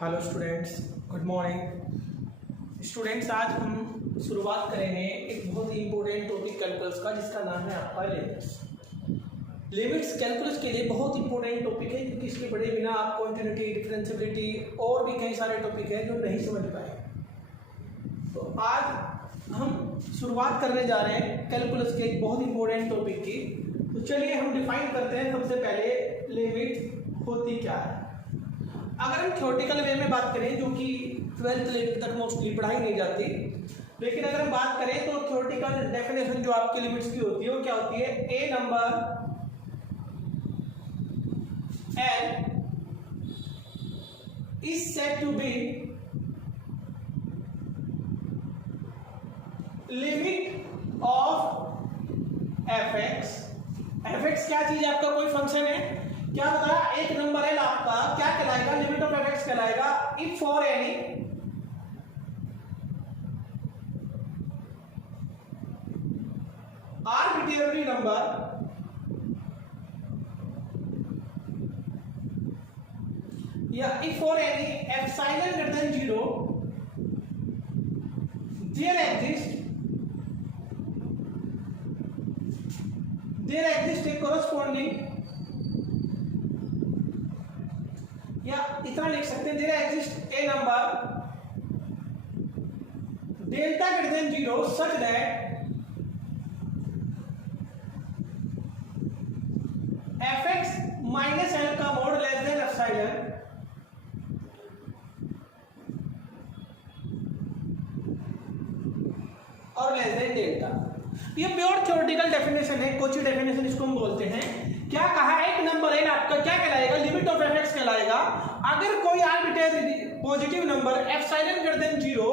Hello students, good morning. Students, आज हम शुरुआत करेंगे एक बहुत ही इंपॉर्टेंट टॉपिक कैलकुलस का, जिसका नाम है आपका लिमिट्स। लिमिट्स कैलकुलस के लिए बहुत इंपॉर्टेंट टॉपिक है, क्योंकि इसके पढ़े बिना आप कॉन्टिन्यूटी, डिफरेंशियबिलिटी और भी कई सारे टॉपिक हैं जो नहीं समझ पाए। तो आज हम शुरुआत करने जा रहे हैं कैलकुलस के एक बहुत इंपॉर्टेंट टॉपिक की। तो चलिए हम डिफाइन करते हैं सबसे पहले लिमिट होती क्या है। अगर हम थ्योरेटिकल वे में बात करें, जो कि 12th लेवल तक मोस्टली पढ़ाई नहीं जाती, लेकिन अगर हम बात करें तो थ्योरेटिकल डेफिनेशन जो आपकी लिमिट्स की होती है वो क्या होती है? ए number L is said to be limit of fx। fx क्या चीज है? आपका कोई फंक्शन है, क्या बताया? एक नंबर L आपका क्या कहलाएगा? लिमिट ऑफ fx कहलाएगा if for any arbitrary number या if for any epsilon greater than 0 there exists a corresponding, या इतना लिख सकते हैं, there exists a number delta greater than 0 such that fx minus L का मोड लेस देन एप्सिलॉन और less than delta. ये pure theoretical definition है, Kochi definition इसको हम बोलते हैं। क्या कहा? एक नंबर है आपका क्या कहलाएगा? लिमिट ऑफ fx कहलाएगा अगर कोई arbitrary positive number epsilon greater than 0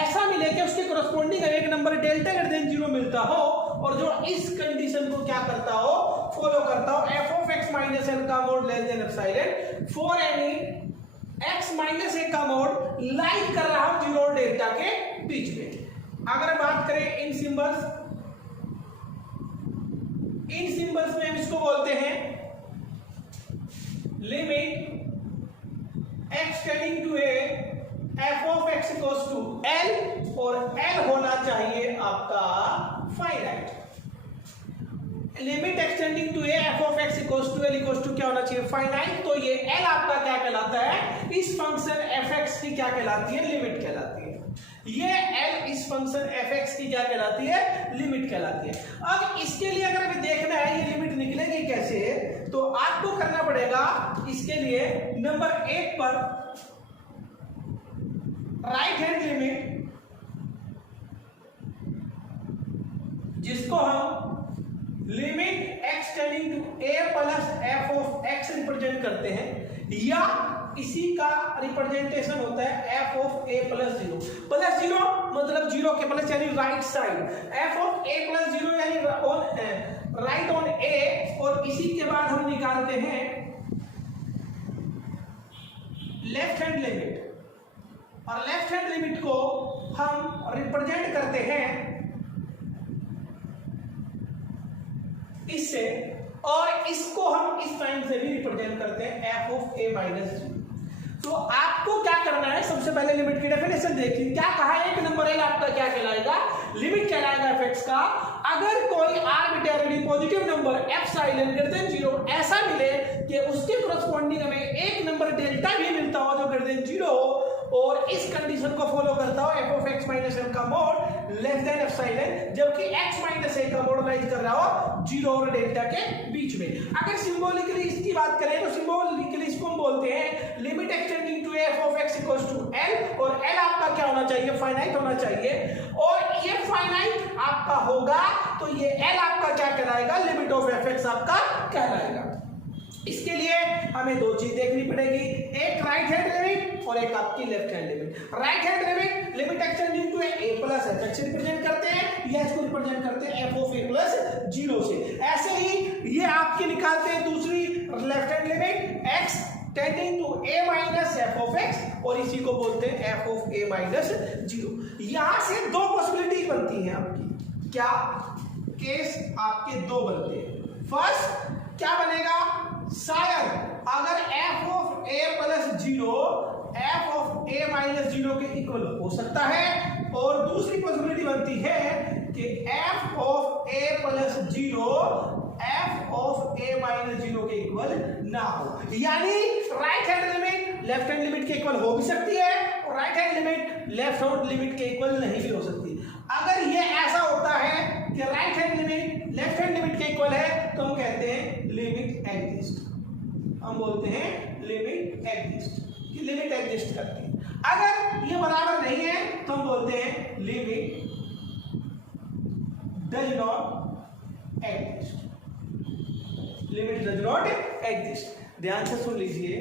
ऐसा मिले कि उसके कोरस्पोंडिंग एक नंबर डेल्टा ग्रेटर देन 0 मिलता हो, और जो इस कंडीशन को क्या करता हो? फॉलो करता हो। f of x minus L का mode less than epsilon for any x minus A का मोड लाइक कर रहा हूं 0 और डेल्टा के बीच में। अगर बात करें इन सिंबल्स में हम इसको बोलते हैं limit x tending to a f of x equals to L, और L होना चाहिए आपका finite. Limit extending to a f of x equals to L equals to क्या होना चाहिए? फाइनाइट। तो ये L आपका क्या कहलाता है? इस फंक्शन fx की क्या कहलाती है? लिमिट कहलाती है। ये L इस फंक्शन fx की क्या कहलाती है? लिमिट कहलाती है। अब इसके लिए अगर हमें देखना है ये लिमिट निकलेगी कैसे, तो आपको करना पड़ेगा इसके लिए नंबर 1 पर राइट हैंड लिमिट, जिसको हम limit x tending to a plus f of x represent करते हैं, या इसी का रिप्रेजेंटेशन होता है f of a plus 0। Plus 0 मतलब 0 के प्लस यानी right side, f of a plus 0 यानी राइट ऑन a, और इसी के बाद हम निकालते हैं लेफ्ट हैंड लिमिट, और लेफ्ट हैंड लिमिट को हम रिप्रेजेंट करते हैं इससे, और इसको हम इस साइन से भी रिप्रेजेंट करते हैं f ऑफ a माइनस 0। तो आपको क्या करना है? सबसे पहले लिमिट की डेफिनेशन देखिए। क्या कहा? एक नंबर L आपका क्या कहलाएगा? लिमिट कहलाएगा fx का अगर कोई arbitrary positive number epsilon greater than 0 ऐसा मिले कि उसके कोरस्पोंडिंग हमें एक नंबर डेल्टा भी मिलता हो जो ग्रेटर देन 0 हो, और इस कंडीशन को फॉलो करता हो f of x minus L का मोड लेस देन एप्सिलॉन, जबकि x minus A का मोड लाइज कर रहा हो 0 और डेल्टा के बीच में। अगर सिंबॉलिकली इसकी बात करें तो सिंबॉलिकली इसको हम बोलते हैं limit extending to f of x equals to L, और L आपका क्या होना चाहिए? फाइनाइट होना चाहिए, और ये फाइनाइट आपका होगा तो ये L आपका क्या कहलाएगा? लिमिट ऑफ fx आपका कहलाएगा। इसके लिए हमें दो चीज देखनी पड़ेगी, एक राइट हैंड लिमिट और एक आपकी left hand limit. Right hand limit limit extending to a plus fx represent करते हैं, या इसको रिप्रेजेंट करते हैं f ऑफ a प्लस 0 से। ऐसे ही ये आपकी निकालते हैं दूसरी left hand limit x tending to a minus f of x, और इसी को बोलते हैं f ऑफ a माइनस 0। यहां से दो पॉसिबिलिटी बनती हैं आपकी। क्या केस आपके दो बनते हैं? फर्स्ट क्या बनेगा, शायद अगर f of a plus 0 a minus 0 के इक्वल हो सकता है, और दूसरी पॉसिबिलिटी बनती है कि f of a plus 0 f of a minus 0 के इक्वल ना हो, यानी right hand limit left hand limit के इक्वल हो भी सकती है और right hand limit left hand limit के इक्वल नहीं भी हो सकती। अगर ये ऐसा होता है कि right hand limit left hand limit के इक्वल है तो हम कहते हैं लिमिट एग्जिस्ट, हम बोलते हैं लिमिट एग्जिस्ट, कि लिमिट एग्जिस्ट करती है। अगर ये बराबर नहीं है तो हम बोलते हैं limit does not exist, limit does not exist. ध्यान से सुन लीजिए,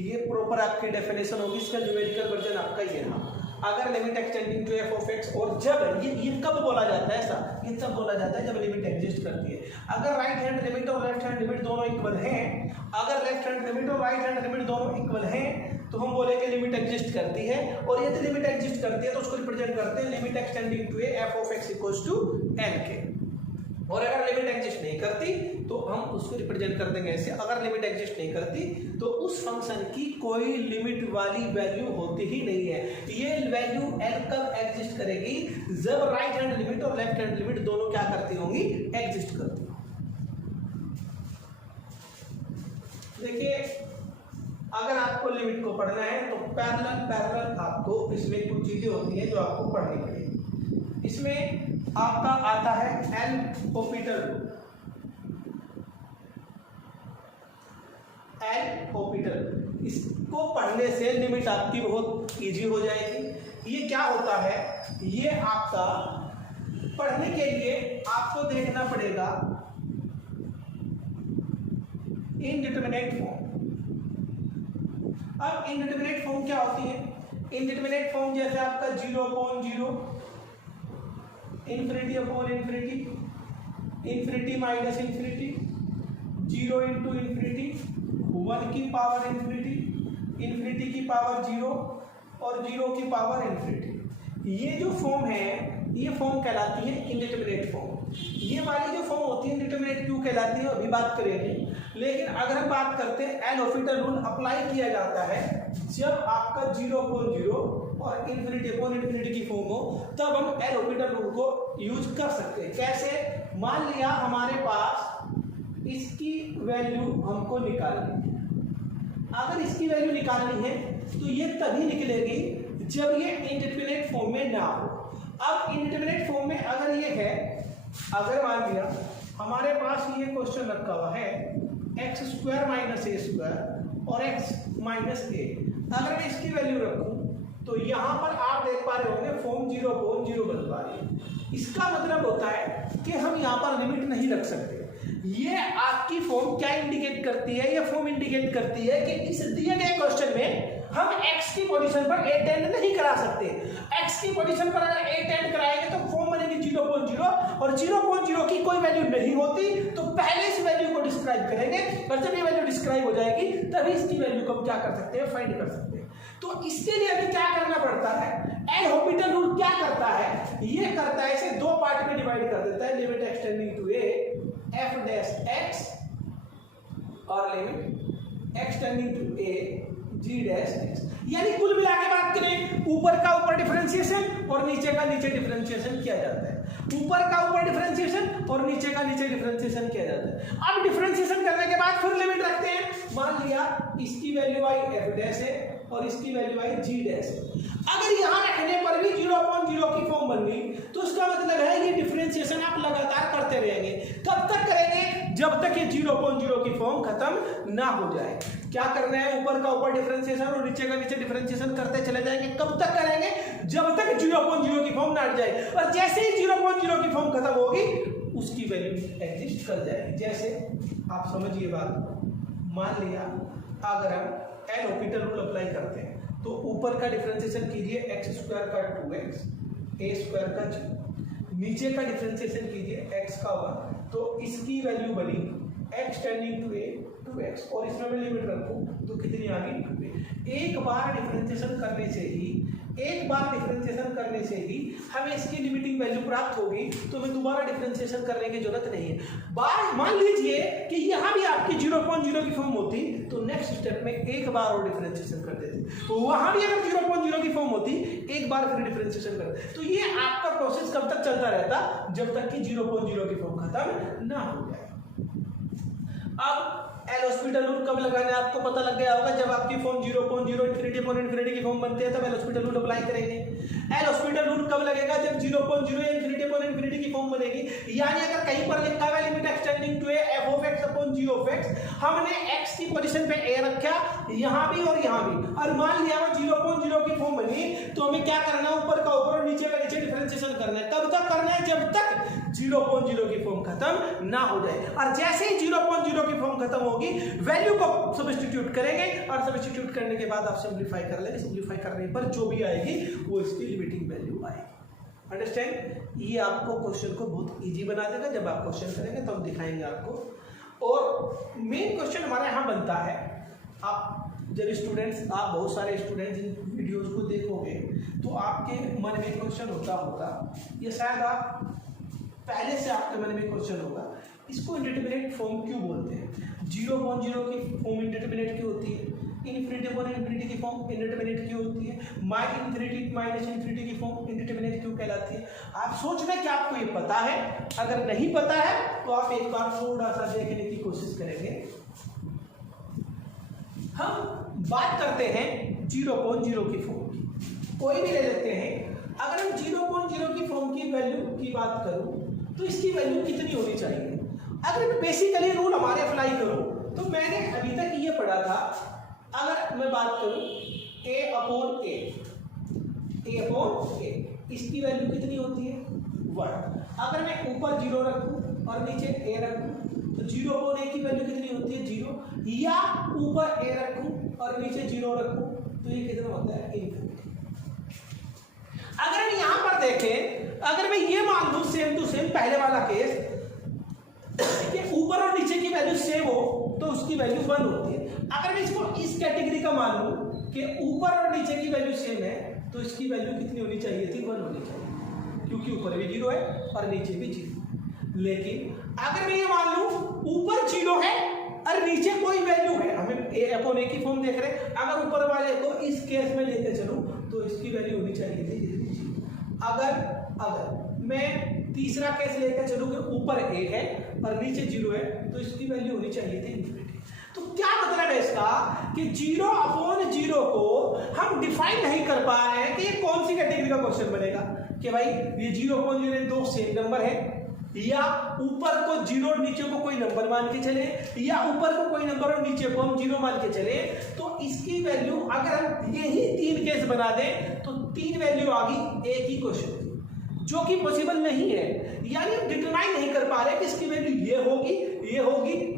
ये प्रॉपर आपकी डेफिनेशन होगी, इसका न्यूमेरिकल वर्जन आपका ये रहा। अगर limit extending to f of x, और जब ये कब बोला जाता है ऐसा, ये तब बोला जाता है जब लिमिट एग्जिस्ट करती है। अगर राइट हैंड लिमिट और लेफ्ट हैंड लिमिट दोनों इक्वल हैं, अगर लेफ्ट हैंड लिमिट और राइट हैंड लिमिट दोनों इक्वल हैं तो हम बोलेंगे लिमिट एग्जिस्ट करती है। और यदि लिमिट एग्जिस्ट करती है तो उसको रिप्रेजेंट करते हैं limit extending to f of x equals to n के। और अगर लिमिट एग्जिस्ट नहीं करती तो हम उसको रिप्रेजेंट कर देंगे ऐसे, अगर लिमिट एग्जिस्ट नहीं करती तो उस फंक्शन की कोई लिमिट वाली वैल्यू होती ही नहीं है। ये वैल्यू एल कब एग्जिस्ट करेगी, जब राइट हैंड लिमिट और लेफ्ट हैंड लिमिट दोनों क्या करती होंगी, एग्जिस्ट करती होंगी। देखिए, अगर आपको लिमिट को पढ़ना है तो पैरेलल आपको इसमें कुछ चीजें होती हैं जो आपको पढ़नी पड़ेगी। इसमें आपका आता है एल ऑपिटल रूल, एल ऑपिटल। इसको पढ़ने से लिमिट आपकी बहुत इजी हो जाएगी। ये क्या होता है, ये आपका पढ़ने के लिए आपको देखना पड़ेगा इनडिटरमिनेट फॉर्म। अब इनडिटरमिनेट फॉर्म क्या होती है, इनडिटरमिनेट फॉर्म जैसे आपका 0/0, infinity upon infinity, infinity minus infinity, 0 into infinity, 1 की पावर इंफिनिटी, इंफिनिटी की पावर 0 और 0 की पावर इंफिनिटी। ये जो फॉर्म है ये फॉर्म कहलाती है इनडिटरमिनेट फॉर्म। ये वाली जो फॉर्म होती है इनडिटरमिनेट क्यों कहलाती है अभी बात करेंगे। लेकिन अगर हम बात करते हैं एल ऑपिटल रूल अप्लाई किया जाता है जब आपका 0/0 और इंफिनिटी अपॉन इंफिनिटी की फॉर्म हो, तब हम एल ऑपिटल रूल को यूज कर सकते हैं। कैसे, मान लिया हमारे पास इसकी वैल्यू हमको निकालनी है, अगर इसकी वैल्यू निकालनी है तो ये तभी निकलेगी जब ये इंडिटरमिनेट फॉर्म में ना हो। अब इंडिटरमिनेट फॉर्म में अगर ये है, अगर मान लिया हमारे पास ये क्वेश्चन रखा हुआ है x² माइनस a² और x माइनस a, अगर मैं इसकी वैल्यू रखूं तो यहां पर आप देख पा रहे होंगे फॉर्म 0/0 बन पा रही है। इसका मतलब होता है कि हम यहां पर लिमिट नहीं रख सकते। ये आपकी फॉर्म क्या इंडिकेट करती है, ये फॉर्म इंडिकेट करती है कि इस दिए गए क्वेश्चन में हम x की पोजीशन पर a टेंड नहीं करा सकते। x की पोजीशन पर अगर a टेंड कराएंगे तो फॉर्म बनेगी 0/0 और 0/0 की कोई वैल्यू नहीं होती तो पहले इस वैल्यू को डिस्क्राइब करेंगे, और जब ये वैल्यू डिस्क्राइब हो जाएगी तभी इसकी वैल्यू को हम क्या कर सकते हैं, फाइंड कर सकते हैं। तो इसके लिए अभी क्या करना पड़ता है, एल ऑपिटल रूल क्या करता है, ये करता है इसे दो पार्ट में डिवाइड कर देता है, limit extending to a f dash x और limit extending to a g dash x। यानी कुल मिला के बात करें, ऊपर का ऊपर डिफरेंशिएशन और नीचे का नीचे डिफरेंशिएशन किया जाता है, ऊपर का ऊपर डिफरेंशिएशन और नीचे का नीचे डिफरेंशिएशन किया जाता है। अब डिफरेंशिएशन करने के बाद फिर लिमिट रखते हैं, मान लिया इसकी वैल्यू आई f डैश है और इसकी वैल्यू आई g डैश है। अगर यहां रखने पर भी 0/0 की फॉर्म बन गई तो उसका मतलब है ये डिफरेंशिएशन आप लगातार करते रहेंगे। कब तक करेंगे, जब तक ये 0/0 की फॉर्म खत्म ना हो जाए। क्या करना है, ऊपर का ऊपर डिफरेंशिएशन और नीचे का नीचे डिफरेंशिएशन करते चले जाएंगे। कब तक करेंगे, जब तक 0/0 की फॉर्म ना हट जाए, और जैसे ही 0/0 की फॉर्म खत्म होगी उसकी वैल्यू एग्जिस्ट कर जाएगी। जैसे आप समझिए बात, मान लिया अगर हम एल ऑपिटल रूल अप्लाई करते हैं तो ऊपर का डिफरेंशिएशन कीजिए x² का 2x, a² का 0, नीचे का डिफरेंशिएशन कीजिए x का 1, तो इसकी वैल्यू बनी x tending to a 2x, और इसमें मैं लिमिट रखूं तो कितनी आ गई 2a। एक बार डिफरेंशिएशन करने से ही एक बार डिफरेंशिएशन करने से ही हमें इसकी लिमिटिंग वैल्यू प्राप्त होगी, तो हमें दोबारा डिफरेंशिएशन करने की जरूरत नहीं है। मान लीजिए कि यहाँ भी आपकी 0.0 की फॉर्म होती तो नेक्स्ट स्टेप में एक बार और डिफरेंशिएशन कर देते, वहां भी अगर 0.0 की फॉर्म होती एक बार फिर डिफरेंशिएशन कर देते। तो ये आपका प्रोसेस कब तक चलता रहता, जब तक कि 0.0 की फॉर्म खत्म ना हो जाए। अब एल हॉस्पिटल रूल कब लगाना है आपको पता लग गया होगा, जब आपकी फॉर्म 0.0 इनफिनिटी की फॉर्म बनती है तब एल हॉस्पिटल रूल अप्लाई करेंगे। एल हॉस्पिटल रूल कब लगेगा, जब 0.0 इनफिनिटी की फॉर्म बनेगी, यानी अगर कहीं पर लिखा हुआ limit extending to f of x upon g of x, हमने एक्स की पोजीशन पे ए रखा यहां भी और यहां भी, और मान लिया वो 0.0 की फॉर्म बनी, तो हमें क्या करना है, ऊपर का ऊपर और नीचे का नीचे डिफरेंशिएशन करना है। कब तक करना है, जब तक 0.0 की फॉर्म खत्म ना हो जाए। और जैसे ही 0.0 की फॉर्म खत्म होगी, वैल्यू को सब्स्टिट्यूट करेंगे, और सब्स्टिट्यूट करने के बाद आप सिंपलीफाई कर लेंगे। सिंपलीफाई करने पर जो भी आएगी वो इसकी लिमिटिंग वैल्यू आएगी। अंडरस्टैंड? ये आपको क्वेश्चन को बहुत इजी बना देगा। जब आप क्वेश्चन करेंगे तो हम दिखाएंगे आपको। और मेन क्वेश्चन हमारा यहाँ बनता है, आप जब स्टूडेंट्स, आप बहुत सारे स्टूडेंट्स इन वीडियोस को देखोगे तो आपके मन में क्वेश्चन होगा, ये शायद आप पहले से आपके मन में क्वेश्चन होगा, इसको इंडिटरमिनेट फॉर्म क्यों बोलते हैं? 0.0 की फॉर्म इंडिटरमिनेट क्यों होती है? इनफिनिटी की फॉर्म इंडिटरमिनेट क्यों होती है? माइनस इन्फिनिटी की फॉर्म इंडिटरमिनेट क्यों कहलाती है? आप सोच रहे हैं कि आपको ये पता है, अगर नहीं पता है तो आप एक बार थोड़ा सा देखने की कोशिश करेंगे। हम बात करते हैं 0.0 की फॉर्म की, कोई भी ले लेते हैं। अगर हम 0.0 की फॉर्म की वैल्यू की बात करूं तो इसकी वैल्यू कितनी होनी चाहिए? अगर मैं बेसिकली रूल हमारे अप्लाई करूं तो मैंने अभी तक ये पढ़ा था, अगर मैं बात करूं a अपॉन a, इसकी वैल्यू कितनी होती है? 1। अगर मैं ऊपर 0 रखूं और नीचे a रखूं तो 0 अपॉन a की वैल्यू कितनी होती है? 0। या ऊपर a रखूं और नीचे 0 रखूं तो ये कितना होता है? इनफिनिटी। अगर हम यहां पर देखें, अगर मैं ये मान लूं सेम टू सेम पहले वाला केस कि ऊपर और नीचे की वैल्यू सेम हो तो उसकी वैल्यू 1 होती है। अगर मैं इसको इस कैटेगरी का मान लूं कि ऊपर और नीचे की वैल्यू सेम है तो इसकी वैल्यू कितनी होनी चाहिए थी? 1 होनी चाहिए, क्योंकि ऊपर भी 0 है और नीचे भी 0। लेकिन अगर मैं ये मान लूं ऊपर 0 है और नीचे कोई वैल्यू है, हमें a अपॉन a की फॉर्म देख रहे हैं, अगर ऊपर वाले को इस केस में लेकर चलूं तो इसकी वैल्यू होनी चाहिए थी 0। अगर मैं तीसरा केस लेकर चलूं कि ऊपर a है और नीचे 0 है तो इसकी वैल्यू होनी चाहिए थी इनफिनिटी। तो क्या मतलब है इसका कि 0 अपॉन 0 को हम डिफाइन नहीं कर पा रहे हैं कि ये कौन सी कैटेगरी का क्वेश्चन बनेगा, कि भाई ये 0 अपॉन 0 दो सेम नंबर है, या ऊपर को 0 और नीचे को कोई नंबर मान के चले, या ऊपर को कोई नंबर और नीचे को हम 0 मान के चले। तो इसकी वैल्यू अगर हम यही 3 केस बना दें तो 3 वैल्यू आ गई एक ही क्वेश्चन, जो कि पॉसिबल नहीं है। यानी हम डिटरमाइन नहीं कर पा रहे कि इसकी वैल्यू ये होगी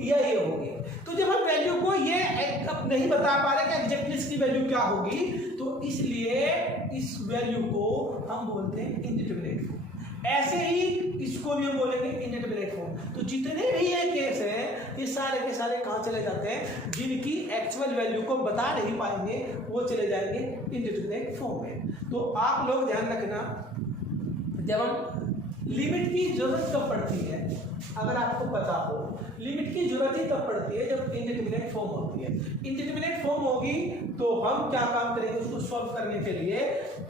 या ये होगी। तो जब हम वैल्यू को ये नहीं बता पा रहे कि एग्जैक्टली इसकी वैल्यू क्या होगी, तो इसलिए इस वैल्यू को हम बोलते हैं इंडिटरमिनेट फॉर्म। ऐसे ही इसको भी हम बोलेंगे इंडिटरमिनेट फॉर्म। तो जितने भी ये केस हैं ये सारे के सारे कहाँ चले जाते हैं, जिनकी एक्चुअल वैल्यू को बता नहीं पाएंगे वो चले जाएंगे इंडिटरमिनेट फॉर्म में। तो आप लोग ध्यान रखना, जब हम लिमिट की जरूरत कब पड़ती है, अगर आपको पता हो लिमिट की जरूरत ही तब पड़ती है जब इंडिटरमिनेट फॉर्म होती है। इंडिटरमिनेट फॉर्म होगी तो हम क्या काम करेंगे, उसको सॉल्व करने के लिए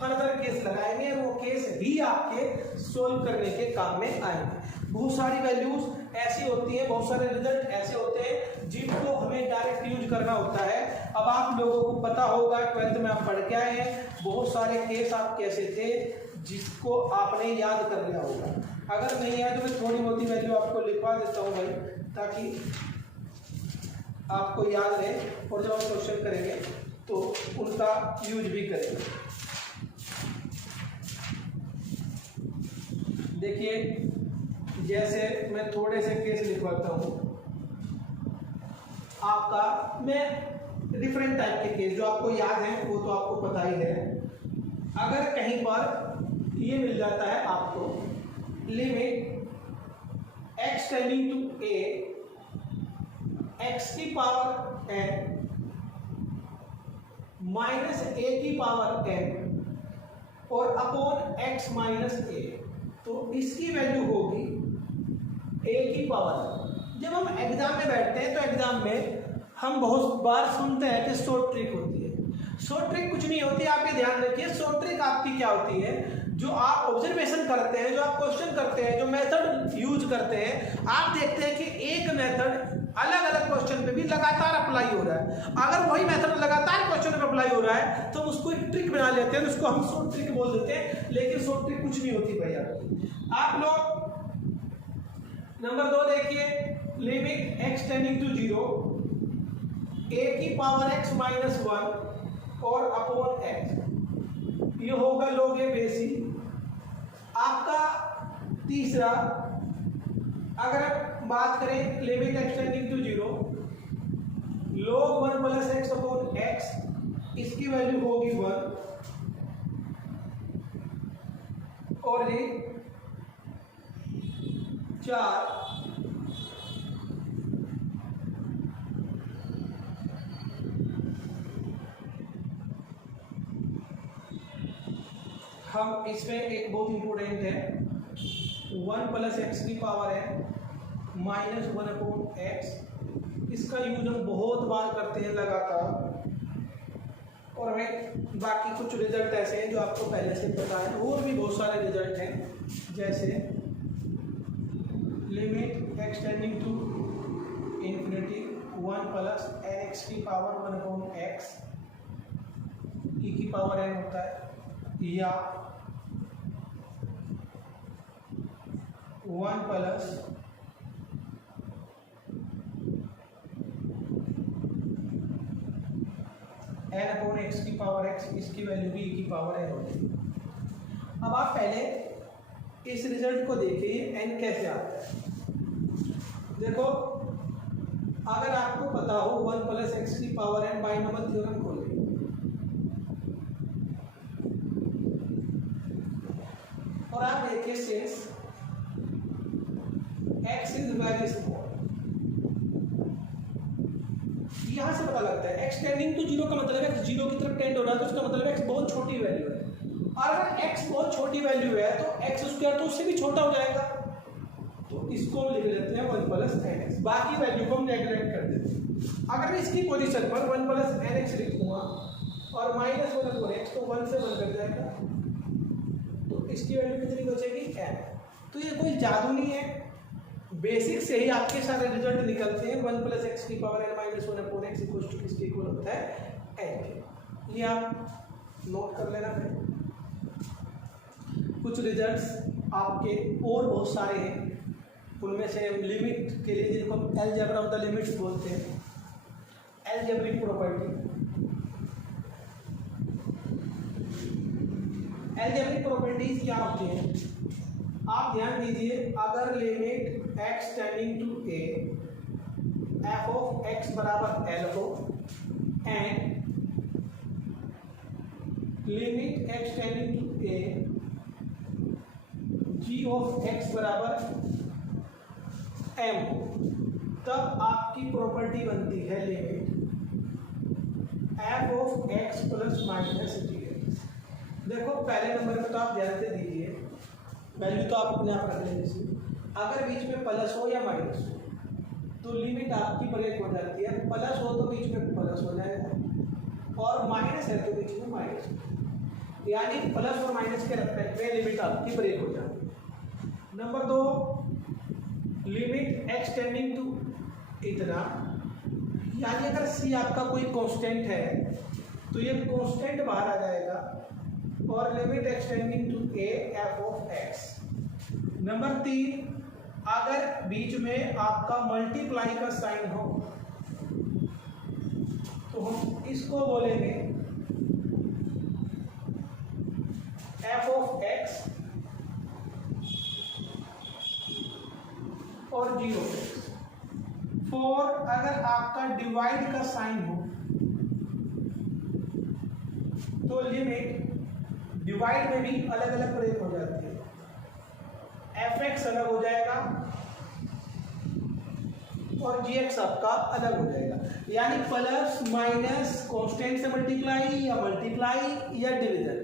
फर्दर केस लगाएंगे, वो केस ही आपके सॉल्व करने के काम में आएंगे। बहुत सारी वैल्यूज ऐसी होती हैं, बहुत सारे रिजल्ट ऐसे होते हैं जिनको हमें डायरेक्ट यूज करना होता है। अब आप लोगों को पता होगा 12th में आप पढ़ के आए हैं, बहुत सारे केस आप कैसे थे जिसको आपने याद कर लिया होगा। अगर नहीं है तो मैं थोड़ी बहुत ही वैल्यू आपको लिखवा देता हूँ भाई, ताकि आपको याद रहे और जब हम क्वेश्चन करेंगे तो उनका यूज भी करेंगे। देखिए, जैसे मैं थोड़े से केस लिखवाता हूँ आपका, मैं डिफरेंट टाइप के केस जो आपको याद है वो तो आपको पता ही है। अगर कहीं पर ये मिल जाता है आपको limit x tending to a x की पावर n माइनस a की पावर n और अपॉन x माइनस ए, तो इसकी वैल्यू होगी a की पावर। जब हम एग्जाम में बैठते हैं तो एग्जाम में हम बहुत बार सुनते हैं कि शॉर्ट ट्रिक होती है। शॉर्ट ट्रिक कुछ नहीं होती, आप ये ध्यान रखिए। शॉर्ट ट्रिक आपकी क्या होती है, जो आप ऑब्जर्वेशन करते हैं, जो आप क्वेश्चन करते हैं, जो मेथड यूज करते हैं, आप देखते हैं कि एक मेथड अलग अलग क्वेश्चन पे भी लगातार अप्लाई हो रहा है। अगर वही मेथड लगातार क्वेश्चन पे अप्लाई हो रहा है तो उसको एक ट्रिक बना लेते हैं, उसको हम शॉर्ट ट्रिक बोल देते हैं। लेकिन शॉर्ट ट्रिक कुछ नहीं होती भैया। आप लोग नंबर 2 देखिए, limit x tending to 0 a की पावर x माइनस 1 और अपॉन x, ये होगा लोग ए बेसी। आपका तीसरा, अगर बात करें limit x tending to 0 log 1 plus x upon x, इसकी वैल्यू होगी 1 और ये 4। हम इसमें एक बहुत इंपॉर्टेंट है, 1 प्लस एक्स की पावर है माइनस 1 अपॉन एक्स, इसका यूज हम बहुत बार करते हैं लगातार। और हमें बाकी कुछ रिजल्ट ऐसे हैं जो आपको पहले से पता है, और भी बहुत सारे रिजल्ट हैं, जैसे limit x tending to infinity 1 plus n x की पावर 1 अपॉन एक्स, ई की पावर एन होता है, या 1 प्लस एन अपॉन एक्स की पावर एक्स, इसकी वैल्यू भी की पावर एन होती है। अब आप पहले इस रिजल्ट को देखिए, एन कैसे आता है। देखो, अगर आपको पता हो 1 प्लस एक्स की पावर एन, बाइनोमियल थ्योरम खोलें और आप देखिए since x is very small, यहां से पता लगता है x टेंडिंग टू 0 का मतलब x 0 की तरफ टेंड हो रहा है, तो उसका मतलब x बहुत छोटी वैल्यू है। और अगर x बहुत छोटी वैल्यू है तो x स्क्वायर तो उससे भी छोटा हो जाएगा, तो इसको हम लिख लेते हैं 1 प्लस एन एक्स, बाकी वैल्यू को हम नेगलेक्ट कर देते हैं। अगर मैं इसकी पोजीशन पर 1 प्लस एन एक्स लिखूंगा और माइनस 1 अपॉन एक्स, तो 1 से 1 कट जाएगा, तो इसकी वैल्यू कितनी बचेगी, n। तो ये कोई जादू नहीं है, बेसिक से ही आपके सारे रिजल्ट निकलते हैं। 1 प्लस एक्स की power n minus 1 upon x equal to किसके इक्वल होता है, n। ये आप नोट कर लेना है। कुछ रिजल्ट्स आपके और बहुत सारे हैं, उनमें से लिमिट के लिए जिनको हम अलजेब्रा ऑफ द लिमिट्स बोलते हैं, अलजेब्रिक प्रॉपर्टी। अलजेब्रिक प्रॉपर्टीज क्या होती हैं, आप ध्यान दीजिए। अगर limit x tending to a f of x बराबर l हो, and limit x tending to a g of x बराबर m हो, तब आपकी प्रॉपर्टी बनती है limit f of x plus minus g। देखो, पहले नंबर पे तो आप ध्यान से दीजिए, वैल्यू तो आप अपने आप रख लेंगे। अगर बीच में प्लस हो या माइनस हो तो लिमिट आपकी ब्रेक हो जाती है। प्लस हो तो बीच में प्लस हो जाएगा, और माइनस है तो बीच में माइनस, यानी प्लस और माइनस के रेस्पेक्ट में लिमिट आपकी ब्रेक हो जाती है। Number 2, limit x tending to इतना, यानी अगर सी आपका कोई कांस्टेंट है तो ये कांस्टेंट बाहर आ जाएगा, और limit extending to a f of x। Number 3, अगर बीच में आपका मल्टीप्लाई का साइन हो तो हम इसको बोलेंगे f ऑफ x और 0। 4, अगर आपका डिवाइड का साइन हो तो लिमिट डिवाइड में भी अलग अलग ब्रेक हो जाती है, fx अलग हो जाएगा और gx आपका अलग हो जाएगा। यानी प्लस माइनस कांस्टेंट से मल्टीप्लाई या मल्टीप्लाई या डिवीजन,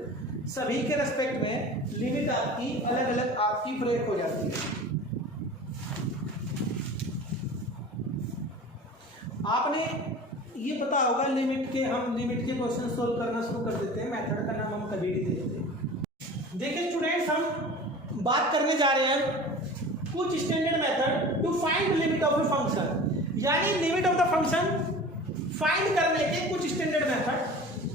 सभी के रेस्पेक्ट में लिमिट आपकी अलग अलग आपकी ब्रेक हो जाती है। आपने ये पता होगा लिमिट के क्वेश्चन सोल्व करना शुरू कर देते हैं। मेथड का नाम हम कभी भी दे देते हैं। देखिए स्टूडेंट्स, हम बात करने जा रहे हैं कुछ standard method to find limit of a function, यानी limit of the function find करने के कुछ स्टैंडर्ड मेथड।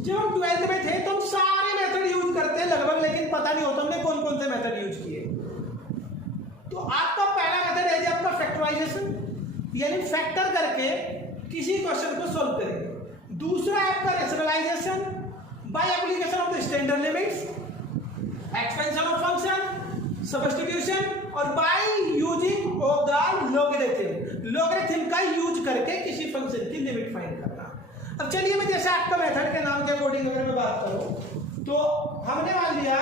जब हम 12th में थे तो हम सारे मेथड यूज करते हैं लगभग, लेकिन पता नहीं होता हमने कौन कौन से मेथड यूज किए। तो आपका पहला मेथड है आपका फैक्टराइजेशन, यानी फैक्टर करके किसी क्वेश्चन को सोल्व करेंगे। दूसरा है आपका rationalisation by application of the standard limits, expansion of function, substitution, और by using of the logarithm का यूज करके किसी फंक्शन की लिमिट फाइंड करना। अब चलिए मैं जैसे आपका मेथड के नाम के अकॉर्डिंग अगर मैं बात करूं तो हमने मान लिया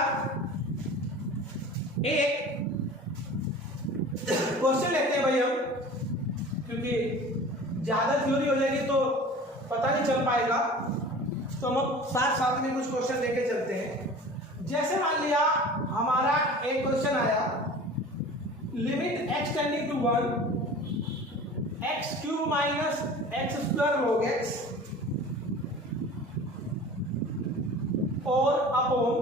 एक क्वेश्चन लेते हैं भाई हम, क्योंकि ज्यादा थ्योरी हो जाएगी तो पता नहीं चल पाएगा, तो हम साथ साथ में कुछ क्वेश्चन लेके चलते हैं। जैसे मान लिया हमारा एक क्वेश्चन आया, limit x tending to 1 x cube minus x square log x और अपॉन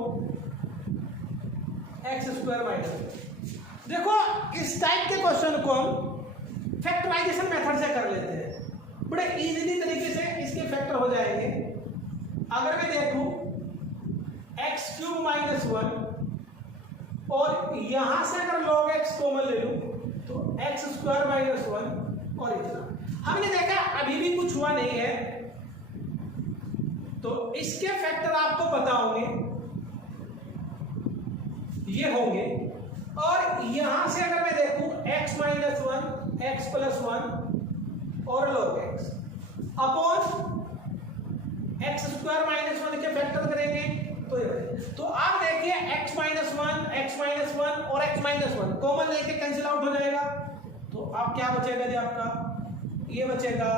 एक्स स्क्वायर माइनस। देखो इस टाइप के क्वेश्चन को हम फैक्टराइजेशन मेथड से कर लेते हैं, बड़े इजीली तरीके से इसके फैक्टर हो जाएंगे। अगर मैं देखूं एक्स क्यूब माइनस 1 और यहां से अगर log x कॉमन ले लूं तो एक्स स्क्वायर माइनस 1 और इतना। हमने देखा अभी भी कुछ हुआ नहीं है, तो इसके फैक्टर आपको पता होंगे, ये होंगे। और यहां से अगर मैं देखूं x माइनस 1 एक्स प्लस 1 और log x upon x square minus 1 के फैक्टर करेंगे तो आप देखिए x माइनस 1 और x माइनस 1 कॉमन लेके कैंसिल आउट हो जाएगा, तो आप क्या बचेगा जी, आपका ये बचेगा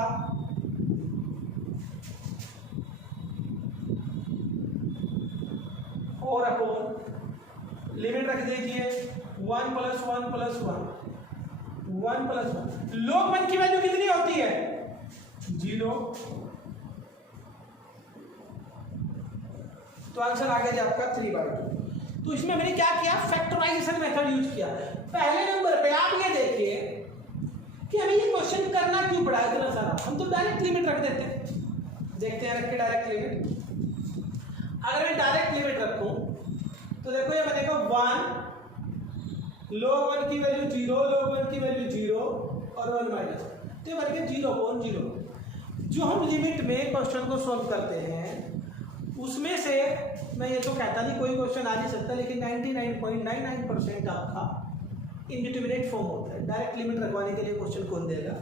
और अपॉन लिमिट रख दीजिए 1 प्लस 1 प्लस 1 प्लस 1। log 1 की वैल्यू कितनी होती है 0, तो आंसर आ गया आपका 3/2। तो इसमें मैंने क्या किया, फैक्टराइजेशन मेथड यूज किया। पहले नंबर पे आप ये देखिए कि हमें ये क्वेश्चन करना क्यों पड़ा इतना सारा, हम तो डायरेक्ट लिमिट रख देते हैं। देखते हैं रख के डायरेक्ट लिमिट। अगर मैं डायरेक्ट लिमिट रखूं तो देखो ये बनेगा 1 log 1 की वैल्यू 0, log 1 की वैल्यू 0 और 1 माइनस, तो ये बन गया 0.0। जो हम लिमिट में क्वेश्चन को सॉल्व करते हैं उसमें से मैं ये तो कहता नहीं कोई क्वेश्चन आ नहीं सकता, लेकिन 99.99% आपका इंडिटरमिनेट फॉर्म होता है। डायरेक्ट लिमिट रखवाने के लिए क्वेश्चन कौन देगा,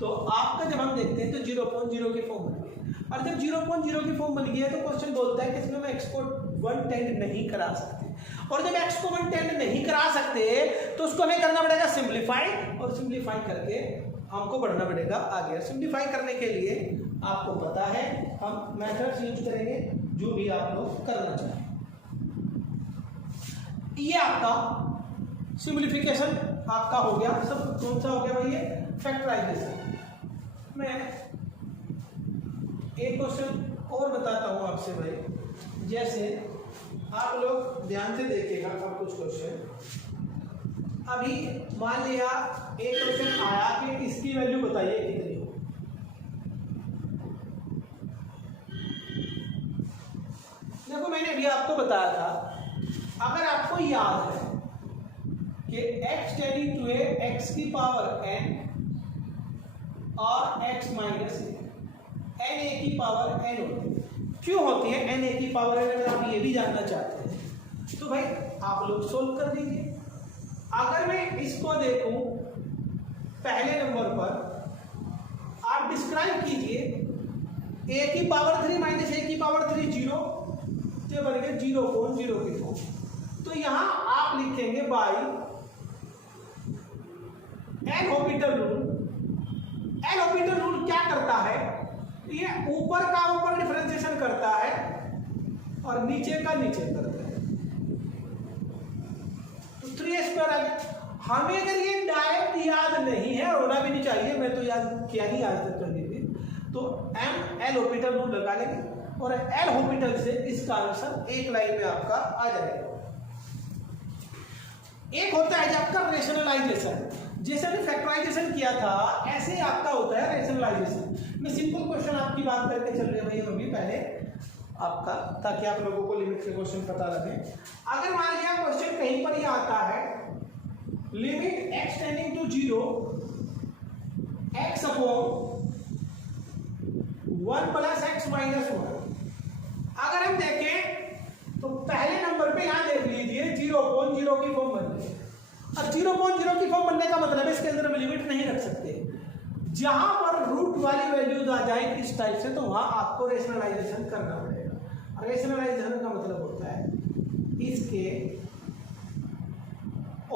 तो आपका जब हम देखते हैं तो 0.0 के फॉर्म बन गए, और जब 0.0 की फॉर्म बन गया तो क्वेश्चन बोलता है कि इसमें मैं x को 1 टेंड नहीं करा सकते, और जब x को 1 टेंड नहीं करा सकते तो उसको हमें करना पड़ेगा सिंप्लीफाई, और सिंप्लीफाई करके हमको बढ़ना पड़ेगा आगे। सिंप्लीफाई करने के लिए आपको पता है हम मेथड्स यूज करेंगे जो भी आप लोग करना चाहें। ये आपका सिंप्लीफिकेशन आपका हो गया। सब कौन सा हो गया भाई, ये फैक्टराइजेशन। मैं एक क्वेश्चन और बताता हूं आपसे भाई, जैसे आप लोग ध्यान से देखिएगा अब कुछ क्वेश्चन। अभी मान लिया एक क्वेश्चन आया कि इसकी वैल्यू बताइए कितनी हो। देखो मैंने अभी आपको बताया था, अगर आपको याद है कि x टेंडिंग टू x की पावर n और x माइनस n a की पावर n होती है। क्यों होती है n a की पावर n, अगर आप ये भी जानना चाहते हैं तो भाई आप लोग सोल्व कर दीजिए। अगर मैं इसको देखूं पहले नंबर पर आप डिस्क्राइब कीजिए a की पावर 3 माइनस a की पावर 3 0, तो बन गए 0.0 के फॉर्म। तो यहां आप लिखेंगे by L Hôpital rule. L Hôpital rule क्या करता है, ये ऊपर का ऊपर डिफरेंशिएशन करता है और नीचे का नीचे करता है। हमें अगर ये डायरेक्ट याद नहीं है और होना भी नहीं चाहिए, मैं तो याद किया नहीं आज तक कभी भी, तो एम एल हॉस्पिटल रूल लगा लेंगे और एल हॉस्पिटल से इसका आंसर एक लाइन में आपका आ जाएगा। एक होता है जो आपका रेशनलाइजेशन, जैसे हमने फैक्टराइजेशन किया था ऐसे ही आपका होता है रेशनलाइजेशन। मैं सिंपल क्वेश्चन आपकी बात करके चल रहे भाई मम्मी पहले आपका, ताकि आप लोगों को लिमिट के क्वेश्चन पता लगे। अगर मान लिया क्वेश्चन कहीं पर यह आता है limit x tending to 0 x upon 1 plus x minus 1। अगर हम देखें तो पहले नंबर पे यहां देख लीजिए 0.0 की फॉर्म बन गई। अब 0.0 की फॉर्म बनने का मतलब है इसके अंदर हम लिमिट नहीं रख सकते। जहां पर रूट वाली वैल्यूज आ जाए इस टाइप से, तो वहां आपको रेशनलाइजेशन करना पड़ेगा। रेशनलाइजेशन का मतलब होता है इसके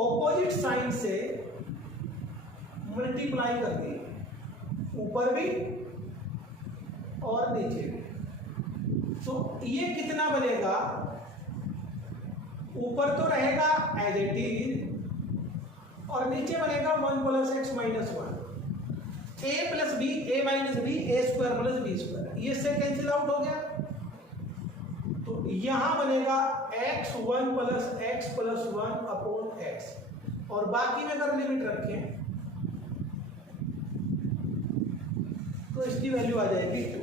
ऑपोजिट साइन से मल्टीप्लाई कर दी, ऊपर भी और नीचे भी। तो ये कितना बनेगा, ऊपर तो रहेगा एज इट इज और नीचे बनेगा 1 प्लस एक्स माइनस 1, ए प्लस बी ए माइनस बी ए स्क्वायर प्लस बी स्क्वायर, ये से कैंसिल आउट हो गया। तो यहां बनेगा x 1 प्लस 1 अपॉन x और बाकी में अगर लिमिट रखें तो इसकी वैल्यू आ जाएगी 2।